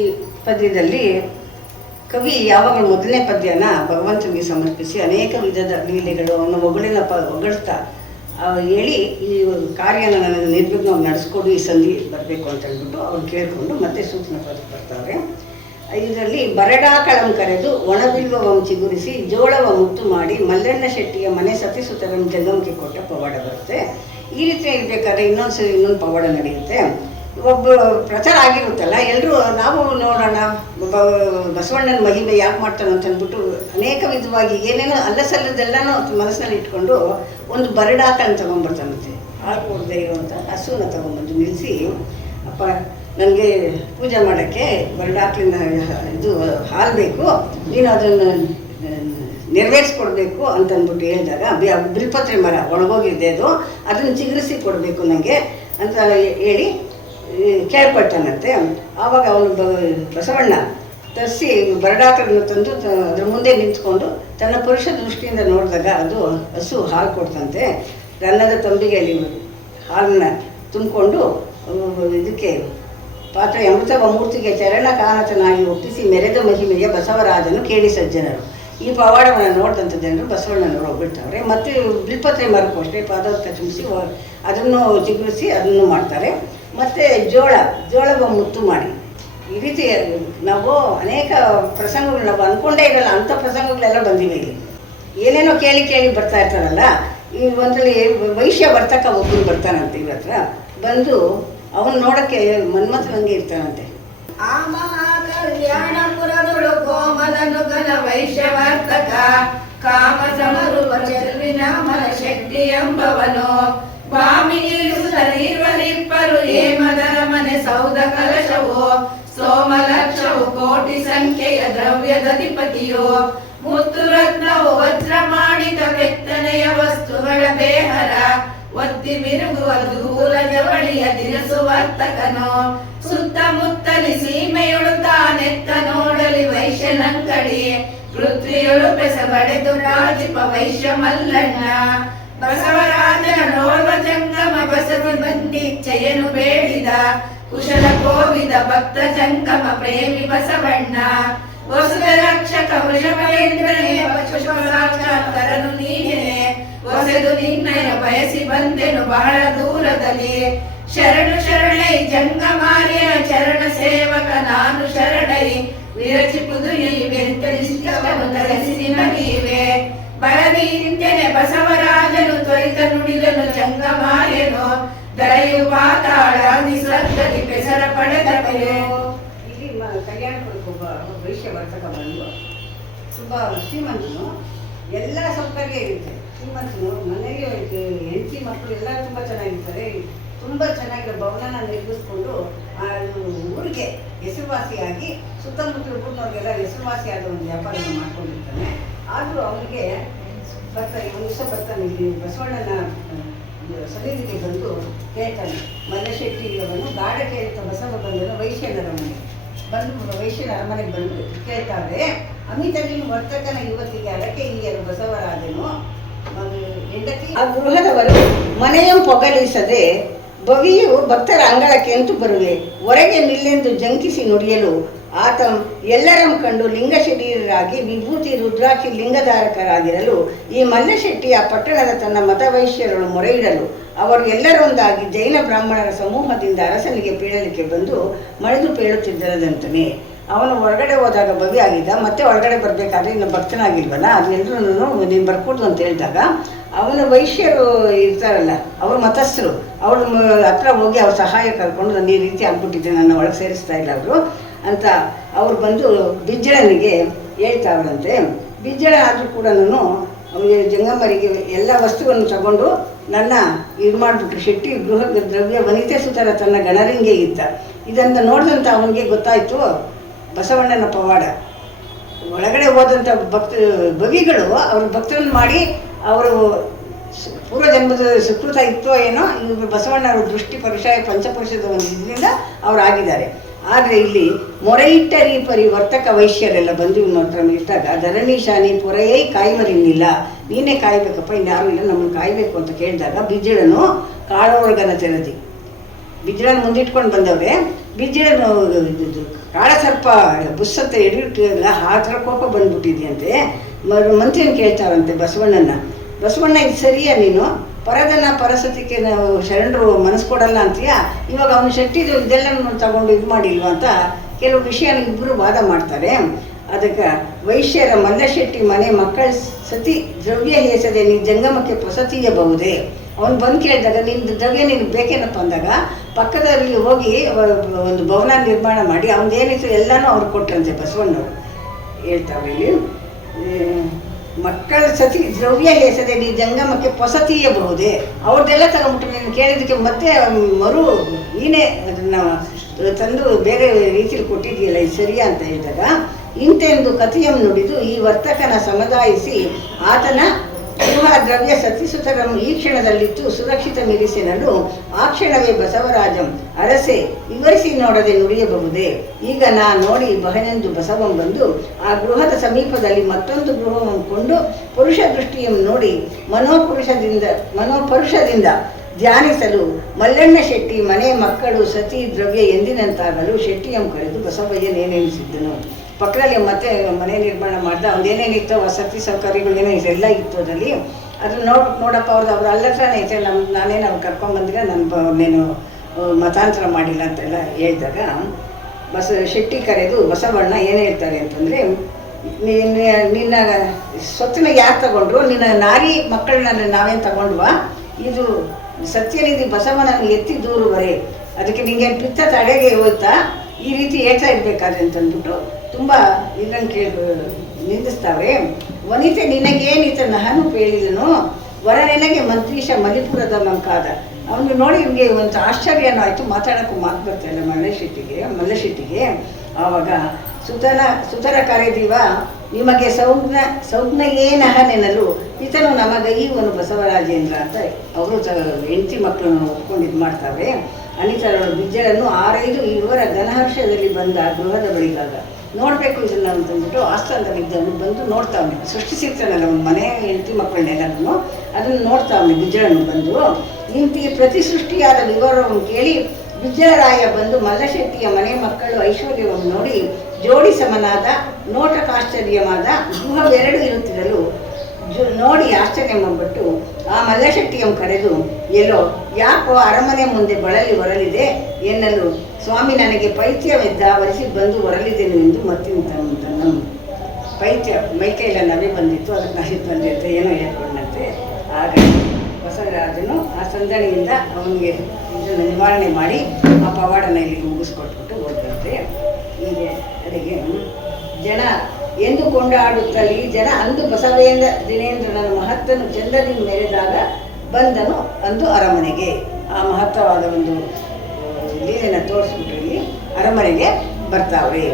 ಪದ್ಯದಲ್ಲಿ ಕವಿ ಯಾವಾಗಲೂ ಮೊದಲನೇ ಪದ್ಯನ ಭಗವಂತನಿಗೆ ಸಮರ್ಪಿಸಿ ಅನೇಕ ವಿಧದ ಲೀಲೆಗಳು ಅವನ ಹೊಗಳ್ತಾ ಹೇಳಿ ಈ ಕಾರ್ಯನ ನನಗೆ ನಿರ್ವಿಘ್ನವಾಗಿ ನಡೆಸ್ಕೊಡು, ಈ ಸಂಧಿ ಬರಬೇಕು ಅಂತ ಹೇಳ್ಬಿಟ್ಟು ಅವ್ರು ಕೇಳಿಕೊಂಡು ಮತ್ತೆ ಸೂಚನ ಪದಕ್ಕೆ ಬರ್ತಾರೆ. ಇದರಲ್ಲಿ ಬರಡಾಕಳಂ ಕರೆದು ಒಣಬಿಲ್ವವಂ ಚಿಗುರಿಸಿ ಜೋಳವ ಮುತ್ತು ಮಾಡಿ ಮಲ್ಲಣ್ಣ ಶೆಟ್ಟಿಯ ಮನೆ ಸತಿಸುತ್ತರಂ ಜಂಗಮಕ್ಕೆ ಕೊಟ್ಟ ಪವಾಡ ಬರುತ್ತೆ. ಈ ರೀತಿ ಇರಬೇಕಾದ್ರೆ ಇನ್ನೊಂದು ಪವಾಡ ನಡೆಯುತ್ತೆ. ಒಬ್ಬ ಪ್ರಚಾರ ಆಗಿರುತ್ತಲ್ಲ, ಎಲ್ಲರೂ ನಾವು ನೋಡೋಣ ಬಸವಣ್ಣನ ಮಹಿಮೆ ಯಾಕೆ ಮಾಡ್ತಾನೆ ಅಂತ ಅಂದ್ಬಿಟ್ಟು ಅನೇಕ ವಿಧವಾಗಿ ಏನೇನೋ ಅಲ್ಲಸಲ್ಲದೆಲ್ಲನೂ ಮನಸ್ಸಿನಲ್ಲಿ ಇಟ್ಕೊಂಡು ಒಂದು ಬರಡಾಕಳನ್ನು ತೊಗೊಂಡ್ಬರ್ತಾನಂತೆ. ಹಾಲು ಕೊಡದೆ ಇರುವಂಥ ಹಸುವನ್ನ ತೊಗೊಂಡ್ಬಂದು ನಿಲ್ಲಿಸಿ, ಅಪ್ಪ ನನಗೆ ಪೂಜೆ ಮಾಡೋಕ್ಕೆ ಬರಡಾಕಲಿನ ಇದು ಹಾಲು ಬೇಕು, ನೀನು ಅದನ್ನು ನೆರವೇರಿಸ್ಕೊಡ್ಬೇಕು ಅಂತಂದ್ಬಿಟ್ಟು ಹೇಳಿದಾಗ ಬಿಲ್ಪತ್ರೆ ಮರ ಒಣಗೋಗಿದೆ ಅದನ್ನು ಚಿಗುರಿಸಿ ಕೊಡಬೇಕು ನನಗೆ ಅಂತ ಹೇಳಿ ಕೇಳ್ಪಟ್ಟನಂತೆ. ಆವಾಗ ಅವನು ಬಸವಣ್ಣ ತರಿಸಿ ಬರಡಾಕಳನ್ನು ತಂದು ಅದ್ರ ಮುಂದೆ ನಿಂತ್ಕೊಂಡು ತನ್ನ ಪುರುಷ ದೃಷ್ಟಿಯಿಂದ ನೋಡಿದಾಗ ಅದು ಹಸು ಹಾಲು ಕೊಡ್ತಂತೆ. ರನ್ನದ ತಂಬಿಗೆಯಲ್ಲಿ ಹಾಲನ್ನ ತುಂಬಿಕೊಂಡು ಇದಕ್ಕೆ ಪಾತ್ರೆ ಅಮೃತವ ಮೂರ್ತಿಗೆ ಚರಣ ಕಾನತನಾಗಿ ಒಪ್ಪಿಸಿ ಮೆರೆದ ಮಹಿಮೆಯ ಬಸವರಾಜನು ಕೇಳಿ ಸಜ್ಜನರು. ಈ ಪವಾಡವನ್ನು ನೋಡಿದಂಥ ಜನರು ಬಸವಣ್ಣನವರು ಹೋಗ್ಬಿಡ್ತಾವ್ರೆ. ಮತ್ತು ಬಿಲ್ಪತ್ರೆ ಮರಕ್ಕೂ ಅಷ್ಟೇ ಪಾದೋದಕ ಚುಮಿಸಿ ಅದನ್ನು ಚಿಗುರಿಸಿ ಅದನ್ನು ಮಾಡ್ತಾರೆ. ಮತ್ತು ಜೋಳವ ಮುತ್ತು ಮಾಡಿ, ಈ ರೀತಿ ನಾವು ಅನೇಕ ಪ್ರಸಂಗಗಳು ನಾವು ಅಂದ್ಕೊಂಡೇ ಇರಲ್ಲ ಅಂಥ ಪ್ರಸಂಗಗಳೆಲ್ಲ ಬಂದಿವೆ ಇಲ್ಲಿ. ಏನೇನೋ ಕೇಳಿ ಬರ್ತಾ ಇರ್ತಾರಲ್ಲ, ಈ ಒಂದರಲ್ಲಿ ವೈಶ್ಯ ವರ್ತಕ ಒಬ್ಬರು ಬರ್ತಾನಂತೆ ಇವ್ರ ಹತ್ರ. ಬಂದು ಅವನು ನೋಡೋಕ್ಕೆ ಮನ್ಮಥನಂಗೆ ಇರ್ತಾನಂತೆ. ಆ ಮಹಾಕಲ್ಯಾಣಪುರದೊಳು ಕೋಮಲನು ಘನ ವೈಶ್ಯವರ್ತಕ ಕಾಮ ಸಮರುವ ಚೆಲುವಿನ ಮನ ಶಕ್ತಿ ಎಂಬವನು ಬಾಮಿನಿರುವರಿಪ್ಪರು ಹೇಮದರ ಮನೆ ಸೌಧ ಕಲಶವು ಸೋಮಲಕ್ಷವು ಕೋಟಿ ಸಂಖ್ಯೆಯ ದ್ರವ್ಯದಧಿಪತಿಯು ಮುತ್ತು ರತ್ನವು ವಜ್ರ ಮಾಡಿದ ಕೆತ್ತನೆಯ ವಸ್ತುಗಳ ಬೇಹರ ಒತ್ತಿ ಮಿರುಗುವ ದೂರ ಜವಳಿಯ ದಿನಸು ವರ್ತಕನು ಸುತ್ತಮುತ್ತಲಿ ಸೀಮೆಯೊಳು ತಾನೆತ್ತ ನೋಡಲಿ ವೈಶ್ಯನಂಗಡಿ ಪೃಥ್ವಿಯೊಳು ಬೆಸಬಡೆದು ರಾಜಿಪ ವೈಶ್ಯ ಮಲ್ಲಣ್ಣ ಬಸವರಾಜನ ನೋರ್ವ ಜಂಗಮ ಬಸವಿ ಬಂದಿಚ್ಛೆಯನು ಬೇಡಿದ ಕುಶಲ ಕೋವಿದ ಭಕ್ತ ಜಂಗಮ ಪ್ರೇಮಿ ಬಸವಣ್ಣ ವಸುದ ರಕ್ಷಕ ವೃಷಭೇಂದ್ರನೇ ಸಾಕ್ಷಾತ್ಕರನು ನೀನೇ ಹೊಸೆದು ನಿನ್ನಯ ಬಯಸಿ ಬಂದೆನು ಬಹಳ ದೂರದಲ್ಲಿ ಶರಣೈ ಜಂಗಮಾರ್ಯನ ಚರಣ ಸೇವಕ ನಾನು ಶರಣೈ ವಿರಚಿಪುದು ನೀವೆಂತರಿಸಿದವನು ತರಿಸಿ ನಿಮಗೀವೆ ಬಳದಿ ಇಂತೆನೆ ಬಸವರಾಜನು ತ್ವರಿತ ನುಡಿದನು ಜಂಗಮಾರ್ಯನು ದರೆಯು ಪಾತಾಳಾದಿ ಸ್ವರ್ಗದಿ ಬೆಸರ ಪಡೆದವನು. ಇಲ್ಲಿ ಕಲ್ಯಾಣಪುರಕ್ಕೆ ಒಬ್ಬ ವೈಶ್ಯ ವರ್ತಕ ಬಂದು ತುಂಬ ಶ್ರೀಮಂತನು, ಎಲ್ಲ ಸೌಕರ್ಯ ಇರುತ್ತೆ. ಶ್ರೀಮಂತನು ಮನೆಗೆ ಹೆಂಡತಿ ಮಕ್ಕಳು ಎಲ್ಲ ತುಂಬ ಚೆನ್ನಾಗಿರ್ತಾರೆ. ತುಂಬ ಚೆನ್ನಾಗಿರೋ ಭವನ ನಿರ್ಮಿಸ್ಕೊಂಡು ಊರಿಗೆ ಹೆಸರುವಾಸಿಯಾಗಿ ಸುತ್ತಮುತ್ತಲ ಊರಿನವ್ರಿಗೆಲ್ಲ ಹೆಸರುವಾಸಿಯಾದ ಒಂದು ವ್ಯಾಪಾರವನ್ನು ಮಾಡ್ಕೊಂಡಿರ್ತಾನೆ. ಆದರೂ ಅವನಿಗೆ ಒಂದು ದಿವಸ ಬರ್ತಾನೆ, ಇಲ್ಲಿ ಬಸವಣ್ಣನ ಸನ್ನಿಧಿಗೆ ಬಂದು ಕೇಳ್ತಾನೆ. ಮಲ್ಲಶೆಟ್ಟಿಯವನು ಗಾಢ ಕೇಳ್ತಾ ಬಸವ ಬಂದನು ವೈಶ್ಯನ ಅರಮನೆಗೆ ಬಂದು ಕೇಳ್ತಾರೆ, ಅಮಿತ ನೀನು ವರ್ತಕನ ಯುವತಿಗೆ ಅಡಕೆ ಹಿರಿಯರು ಬಸವರಾಜನು ಹೆಂಡತಿ ಆ ಗೃಹದವರು ಮನೆಯಂ ಪೊಗಲಿಸದೆ ಬವಿಯು ಭಕ್ತರ ಅಂಗಳಕ್ಕೆ ಎಂತು ಬರುವೆ ಹೊರಗೆ ನಿಲ್ಲೆಂದು ಜಂಕಿಸಿ ನುಡಿಯಲು ಆತ ಎಲ್ಲರಂ ಕಂಡು ಲಿಂಗ ಶರೀರರಾಗಿ ವಿಭೂತಿ ರುದ್ರಾಕ್ಷಿ ಲಿಂಗಧಾರಕರಾಗಿರಲು ಈ ಮಲ್ಲಶೆಟ್ಟಿಯ ಪಟ್ಟಣದ ತನ್ನ ಮತವೈಶ್ಯರನ್ನು ಮೊರೆಯಿಡಲು ಅವರು ಎಲ್ಲರೊಂದಾಗಿ ಜೈನ ಬ್ರಾಹ್ಮಣರ ಸಮೂಹದಿಂದ ಅರಸನಿಗೆ ಪೀಳಲಿಕ್ಕೆ ಬಂದು ಮಣಿದು ಪೇಳುತ್ತಿದ್ದರಂತಾನೆ. ಅವನು ಹೊರಗಡೆ ಹೋದಾಗ ಬವಿ ಆಗಿದ್ದ, ಮತ್ತೆ ಹೊರಗಡೆ ಬರಬೇಕಾದ್ರೆ ಇನ್ನು ಭಕ್ತನಾಗಿಲ್ವಲ್ಲ, ಅದನ್ನೆಲ್ಲರೂ ನೀನು ಬರ್ಕೊಡು ಅಂತ ಹೇಳಿದಾಗ ಅವನ ವೈಶ್ಯರು ಇರ್ತಾರಲ್ಲ, ಅವ್ರ ಮತಸ್ಥರು, ಅವ್ರ ಹತ್ರ ಹೋಗಿ ಅವ್ರ ಸಹಾಯ ಕರ್ಕೊಂಡು ನಾನು ಈ ರೀತಿ ಆಗ್ಬಿಟ್ಟಿದ್ದೆ, ನನ್ನ ಒಳಗೆ ಸೇರಿಸ್ತಾ ಇಲ್ಲ ಅವರು ಅಂತ ಅವ್ರು ಬಂದು ಬಿಜ್ಜಳನಿಗೆ ಹೇಳ್ತಾವ್ರಂತೆ. ಬಿಜ್ಜಳ ಆದರೂ ಕೂಡ ಅವನಿಗೆ ಜಂಗಮರಿಗೆ ಎಲ್ಲ ವಸ್ತುವನ್ನು ತಗೊಂಡು ನನ್ನ ಇದು ಮಾಡಿಬಿಟ್ರು. ಶೆಟ್ಟಿ ಗೃಹ ದ್ರವ್ಯ ವನಿತೆ ಸುತರ ತನ್ನ ಗಣರಿಂಗೆ ಇದ್ದ. ಇದನ್ನು ನೋಡಿದಂಥ ಅವನಿಗೆ ಗೊತ್ತಾಯಿತು ಬಸವಣ್ಣನ ಪವಾಡ. ಒಳಗಡೆ ಹೋದಂಥ ಬವಿಗಳು ಅವ್ರ ಭಕ್ತರನ್ನು ಮಾಡಿ ಅವರು ಪೂರ್ವಜನ್ಮದ ಸುಕೃತ ಇತ್ತೋ ಏನೋ, ಇವರು ಬಸವಣ್ಣವರು ದೃಷ್ಟಿ ಪರುಷಾಯ ಪಂಚಪುರುಷದ ಒಂದು ಇದರಿಂದ ಅವ್ರು ಆಗಿದ್ದಾರೆ. ಆದರೆ ಇಲ್ಲಿ ಮೊರೆಯಿಟ್ಟರಿ ಪರಿ ವರ್ತಕ ವೈಶ್ಯರೆಲ್ಲ ಬಂದು ಇವನ ಹತ್ರ ಇಟ್ಟಾಗ ಧರಣೀಶಾನಿ ಪೊರೆಯೇ ಕಾಯುವರಿನ್ನಿಲ್ಲ, ನೀನೇ ಕಾಯ್ಬೇಕಪ್ಪ, ಇನ್ಯಾರೂ ಇಲ್ಲ, ನಮ್ಮನ್ನು ಕಾಯಬೇಕು ಅಂತ ಕೇಳಿದಾಗ ಬಿಜ್ಜಳನು ಕಾಳೊಳಗನ ತೆರದಿ ಬಿಜ್ಜಳನ ಮುಂದಿಟ್ಕೊಂಡು ಬಂದವ್ರೆ. ಬಿಜ್ಜಳನು ಕಾಳ ಸರ್ಪ ಬುಸ್ಸತ್ತ ಎಡಿಟ್ಟಿಲ್ಲ, ಆ ಥರ ಕೋಪ ಬಂದ್ಬಿಟ್ಟಿದ್ಯಂತೆ. ಮಂತ್ರಿಯನ್ನು ಕೇಳ್ತಾರಂತೆ ಬಸವಣ್ಣನ, ಬಸವಣ್ಣ ಇದು ಸರಿಯಾ, ನೀನು ಪರದನ ಪರಸತಿಗೆ ನಾವು ಶರಣರು ಮನಸ್ಸು ಕೊಡಲ್ಲ ಅಂತೀಯ, ಇವಾಗ ಅವನು ಶೆಟ್ಟಿದು ಇದೆಲ್ಲ ತಗೊಂಡು ಇದು ಮಾಡಿಲ್ವ ಅಂತ ಕೆಲವು ವಿಷಯನ ಇಬ್ಬರು ವಾದ ಮಾಡ್ತಾರೆ. ಅದಕ್ಕೆ ವೈಶ್ಯರ ಮಲ್ಲಶೆಟ್ಟಿ ಮನೆ ಮಕ್ಕಳ ಸತಿ ದ್ರವ್ಯ ಹೇಸದೆ ನೀನು ಜಂಗಮಕ್ಕೆ ಪೊಸತಿಯಬಹುದೇ. ಅವನು ಬಂದು ಕೇಳಿದಾಗ ನಿನ್ನ ದ್ರವ್ಯ ನಿನಗೆ ಬೇಕೇನಪ್ಪ ಅಂದಾಗ ಪಕ್ಕದಲ್ಲಿ ಹೋಗಿ ಒಂದು ಭವನ ನಿರ್ಮಾಣ ಮಾಡಿ ಅವನದೇನಿತ್ತು ಎಲ್ಲನೂ ಅವ್ರು ಕೊಟ್ರಂತೆ ಬಸವಣ್ಣವರು. ಹೇಳ್ತಾವ್ರಿ ಇಲ್ಲಿ ಮಕ್ಕಳ ಸತಿ ದ್ರವ್ಯ ಹೇಸದೆ ನೀ ಜಂಗಮಕ್ಕೆ ಪೊಸತಿಯಬಹುದೇ, ಅವ್ರದ್ದೆಲ್ಲ ತಗೊಂಡ್ಬಿಟ್ಟು ನೀನು ಕೇಳಿದ್ದಕ್ಕೆ ಮತ್ತೆ ಮರು ನೀನೇ ಅದನ್ನು ತಂದು ಬೇರೆ ರೀತಿಯಲ್ಲಿ ಕೊಟ್ಟಿದೆಯಲ್ಲ, ಇದು ಸರಿಯಾ ಅಂತ ಹೇಳಿದಾಗ ಇಂತೆಂದು ಕಥೆಯಂ ನುಡಿದು ಈ ವರ್ತಕನ ಸಮುದಾಯಿಸಿ ಆತನ ಗೃಹ ದ್ರವ್ಯ ಸತಿಸುತರಂ ಈ ಕ್ಷಣದಲ್ಲಿತ್ತು ಸುರಕ್ಷಿತ ಮಿರಿಸಿನಲು ಆ ಕ್ಷಣವೇ ಬಸವರಾಜಂ ಅರಸೆ ವಿವರಿಸಿ ನೋಡದೆ ನುಡಿಯಬಹುದೇ. ಈಗ ನಾ ನೋಡಿ ಬಹನೆಂದು ಬಸವಂ ಬಂದು ಆ ಗೃಹದ ಸಮೀಪದಲ್ಲಿ ಮತ್ತೊಂದು ಗೃಹವನ್ನು ಕೊಂಡು ಪುರುಷ ದೃಷ್ಟಿಯಂ ನೋಡಿ ಮನೋಪರುಷದಿಂದ ಧ್ಯಾನಿಸಲು ಮಲ್ಲಣ್ಣ ಶೆಟ್ಟಿ ಮನೆ ಮಕ್ಕಳು ಸತಿ ದ್ರವ್ಯ ಎಂದಿನಂತಾಗಲು ಶೆಟ್ಟಿಯಂ ಕರೆದು ಬಸವಯ್ಯನೇನೆನಿಸಿದ್ದನು. ಪಕ್ಕದಲ್ಲಿ ಮತ್ತೆ ಮನೆ ನಿರ್ಮಾಣ ಮಾಡ್ದ. ಅವ್ನು ಏನೇನಿತ್ತು ವಸತಿ ಸೌಕರ್ಯಗಳು ಏನೇನಿತ್ತು ಎಲ್ಲ ಇತ್ತು ಅದರಲ್ಲಿ. ಅದನ್ನ ನೋಡಪ್ಪ ಅವ್ರ ಅಲ್ಲ ಹತ್ರನೇ ಐತೆ, ನಾನೇನು ಅವ್ರು ಕರ್ಕೊಂಬಂದ್ರೆ ನಾನು ಮತಾಂತರ ಮಾಡಿಲ್ಲ ಅಂತೆಲ್ಲ ಹೇಳಿದಾಗ ಶೆಟ್ಟಿ ಕರೆದು ಬಸವಣ್ಣ ಏನು ಹೇಳ್ತಾರೆ ಅಂತಂದರೆ, ನಿನ್ನ ಸ್ವತ್ತಿನ ಯಾರು ತಗೊಂಡ್ರು, ನಿನ್ನ ನಾರಿ ಮಕ್ಕಳನ್ನ ನಾವೇನು ತಗೊಂಡ್ವಾ, ಇದು ಸತ್ಯನಿಧಿ ಬಸವನನ್ನು ಎತ್ತಿ ದೂರುವರೆ, ಅದಕ್ಕೆ ನಿಂಗೆ ಪಿತ್ತ ತಡೆಗೆ ಹೋಯ್ತಾ, ಈ ರೀತಿ ಹೇಳ್ತಾ ಇರಬೇಕಾದ್ರೆ ಅಂತಂದ್ಬಿಟ್ಟು ತುಂಬ ಇದನ್ನು ನಿಂದಿಸ್ತಾವೆ. ವನಿತೆ ನಿನಗೇನಿತ ನಹನು ಪೇಳಿದನು, ವರ ನಿನಗೆ ಮಂತ್ರೀಶ ಮಲಿಪುರದ ಮಂಕಾದ. ಅವನು ನೋಡಿ ನಿಮಗೆ ಒಂದು ಆಶ್ಚರ್ಯನೂ ಆಯಿತು, ಮಾತಾಡೋಕ್ಕೂ ಮಾತು ಬರ್ತಾಯಿಲ್ಲ ಮಲ್ಲಶೆಟ್ಟಿಗೆ. ಆವಾಗ ಸುತರ ಕರೆದೀವ ನಿಮಗೆ ಸೌಜ್ಞ ಏನಹ ನೆನಲು ಈತನು ನಮಗೆ ಇವನು ಬಸವರಾಜೇಂದ್ರ ಅಂತ ಅವರು ಹೆಂಡತಿ ಮಕ್ಕಳನ್ನು ಒಪ್ಕೊಂಡು ಇದು ಮಾಡ್ತಾವೆ. ಅನಿತರಳು ಬಿಜ್ಜಳನ್ನು 6-5 ಇವರ ಘನಹರ್ಷದಲ್ಲಿ ಬಂದ ಗೃಹದ ಬಳಿಗಾಗ ನೋಡಬೇಕು ಇದನ್ನು ಅಂತಂದ್ಬಿಟ್ಟು ಆಸ್ಥಾನದಲ್ಲಿದ್ದವನು ಬಂದು ನೋಡ್ತಾವನೆ. ಸೃಷ್ಟಿಸಿರ್ತಾನಲ್ಲ ಒಂದು ಮನೆ ಹೆಂಡತಿ ಮಕ್ಕಳನ್ನೆಲ್ಲನೂ ಅದನ್ನು ನೋಡ್ತಾವನೆ ಬಿಜ್ಜಳನ್ನು ಬಂದು. ಇಂತಿಗೆ ಪ್ರತಿ ಸೃಷ್ಟಿಯಾದ ವಿವರವನ್ನು ಕೇಳಿ ಬಿಜ್ಜಳರಾಯ ಬಂದು ಮಲ್ಲಶೆಟ್ಟಿಯ ಮನೆ ಮಕ್ಕಳು ಐಶ್ವರ್ಯವನ್ನು ನೋಡಿ ಜೋಡಿ ಸಮನಾದ ನೋಟಕ್ಕಾಶ್ಚರ್ಯವಾದ ಗೃಹವೆರಡು ಇರುತ್ತಿರಲು ನೋಡಿ ಆಶ್ಚರ್ಯ ಮಾಡ್ಬಿಟ್ಟು ಆ ಮಲ್ಲಶೆಟ್ಟಿಯನ್ನು ಕರೆದು, ಎಲ್ಲೋ ಯಾಕೋ ಅರಮನೆ ಮುಂದೆ ಬಳಲಿ ಹೊರಲಿದೆ ಎನ್ನಲು, ಸ್ವಾಮಿ ನನಗೆ ಪೈತ್ಯವಿದ್ದ ವರಿಸಿ ಬಂದು ಹೊರಲಿದ್ದೇನೆ ಎಂದು ಮತ್ತಿನ ಪೈತ್ಯ ಮೈಕೈಲ ನವೆ ಬಂದಿತ್ತು, ಅದಕ್ಕೆ ನಶಿತ್ ಬಂದಿರುತ್ತೆ ಏನೋ ಹೇಳ್ಕೊಂಡಂತೆ. ಆಗ ಬಸವರಾಜನು ಆ ಸಂದಣಿಯಿಂದ ಅವನಿಗೆ ಇದನ್ನು ನಿವಾರಣೆ ಮಾಡಿ ಆ ಪವಾಡನ ಇಲ್ಲಿಗೆ ಮುಗಿಸ್ಕೊಟ್ಬಿಟ್ಟು ಹೋದಂತೆ. ಹೀಗೆ ಅಲ್ಲಿಗೆ ಜನ ಎಂದು ಕೊಂಡಾಡುತ್ತಲೀ ಜನ ಅಂದು ಬಸವೇಂದ್ರ ದಿನೇಂದ್ರನ ಮಹತ್ತನ್ನು ಚಂದದಿ ಮೆರೆದಾಗ ಬಂದನು ಅಂದು ಅರಮನೆಗೆ. ಆ ಮಹತ್ತವಾದ ಒಂದು ಲೀಲೆನ ತೋರಿಸ್ಬಿಟ್ಟು ಇಲ್ಲಿ ಅರಮನೆಗೆ ಬರ್ತಾವ್ರಿ.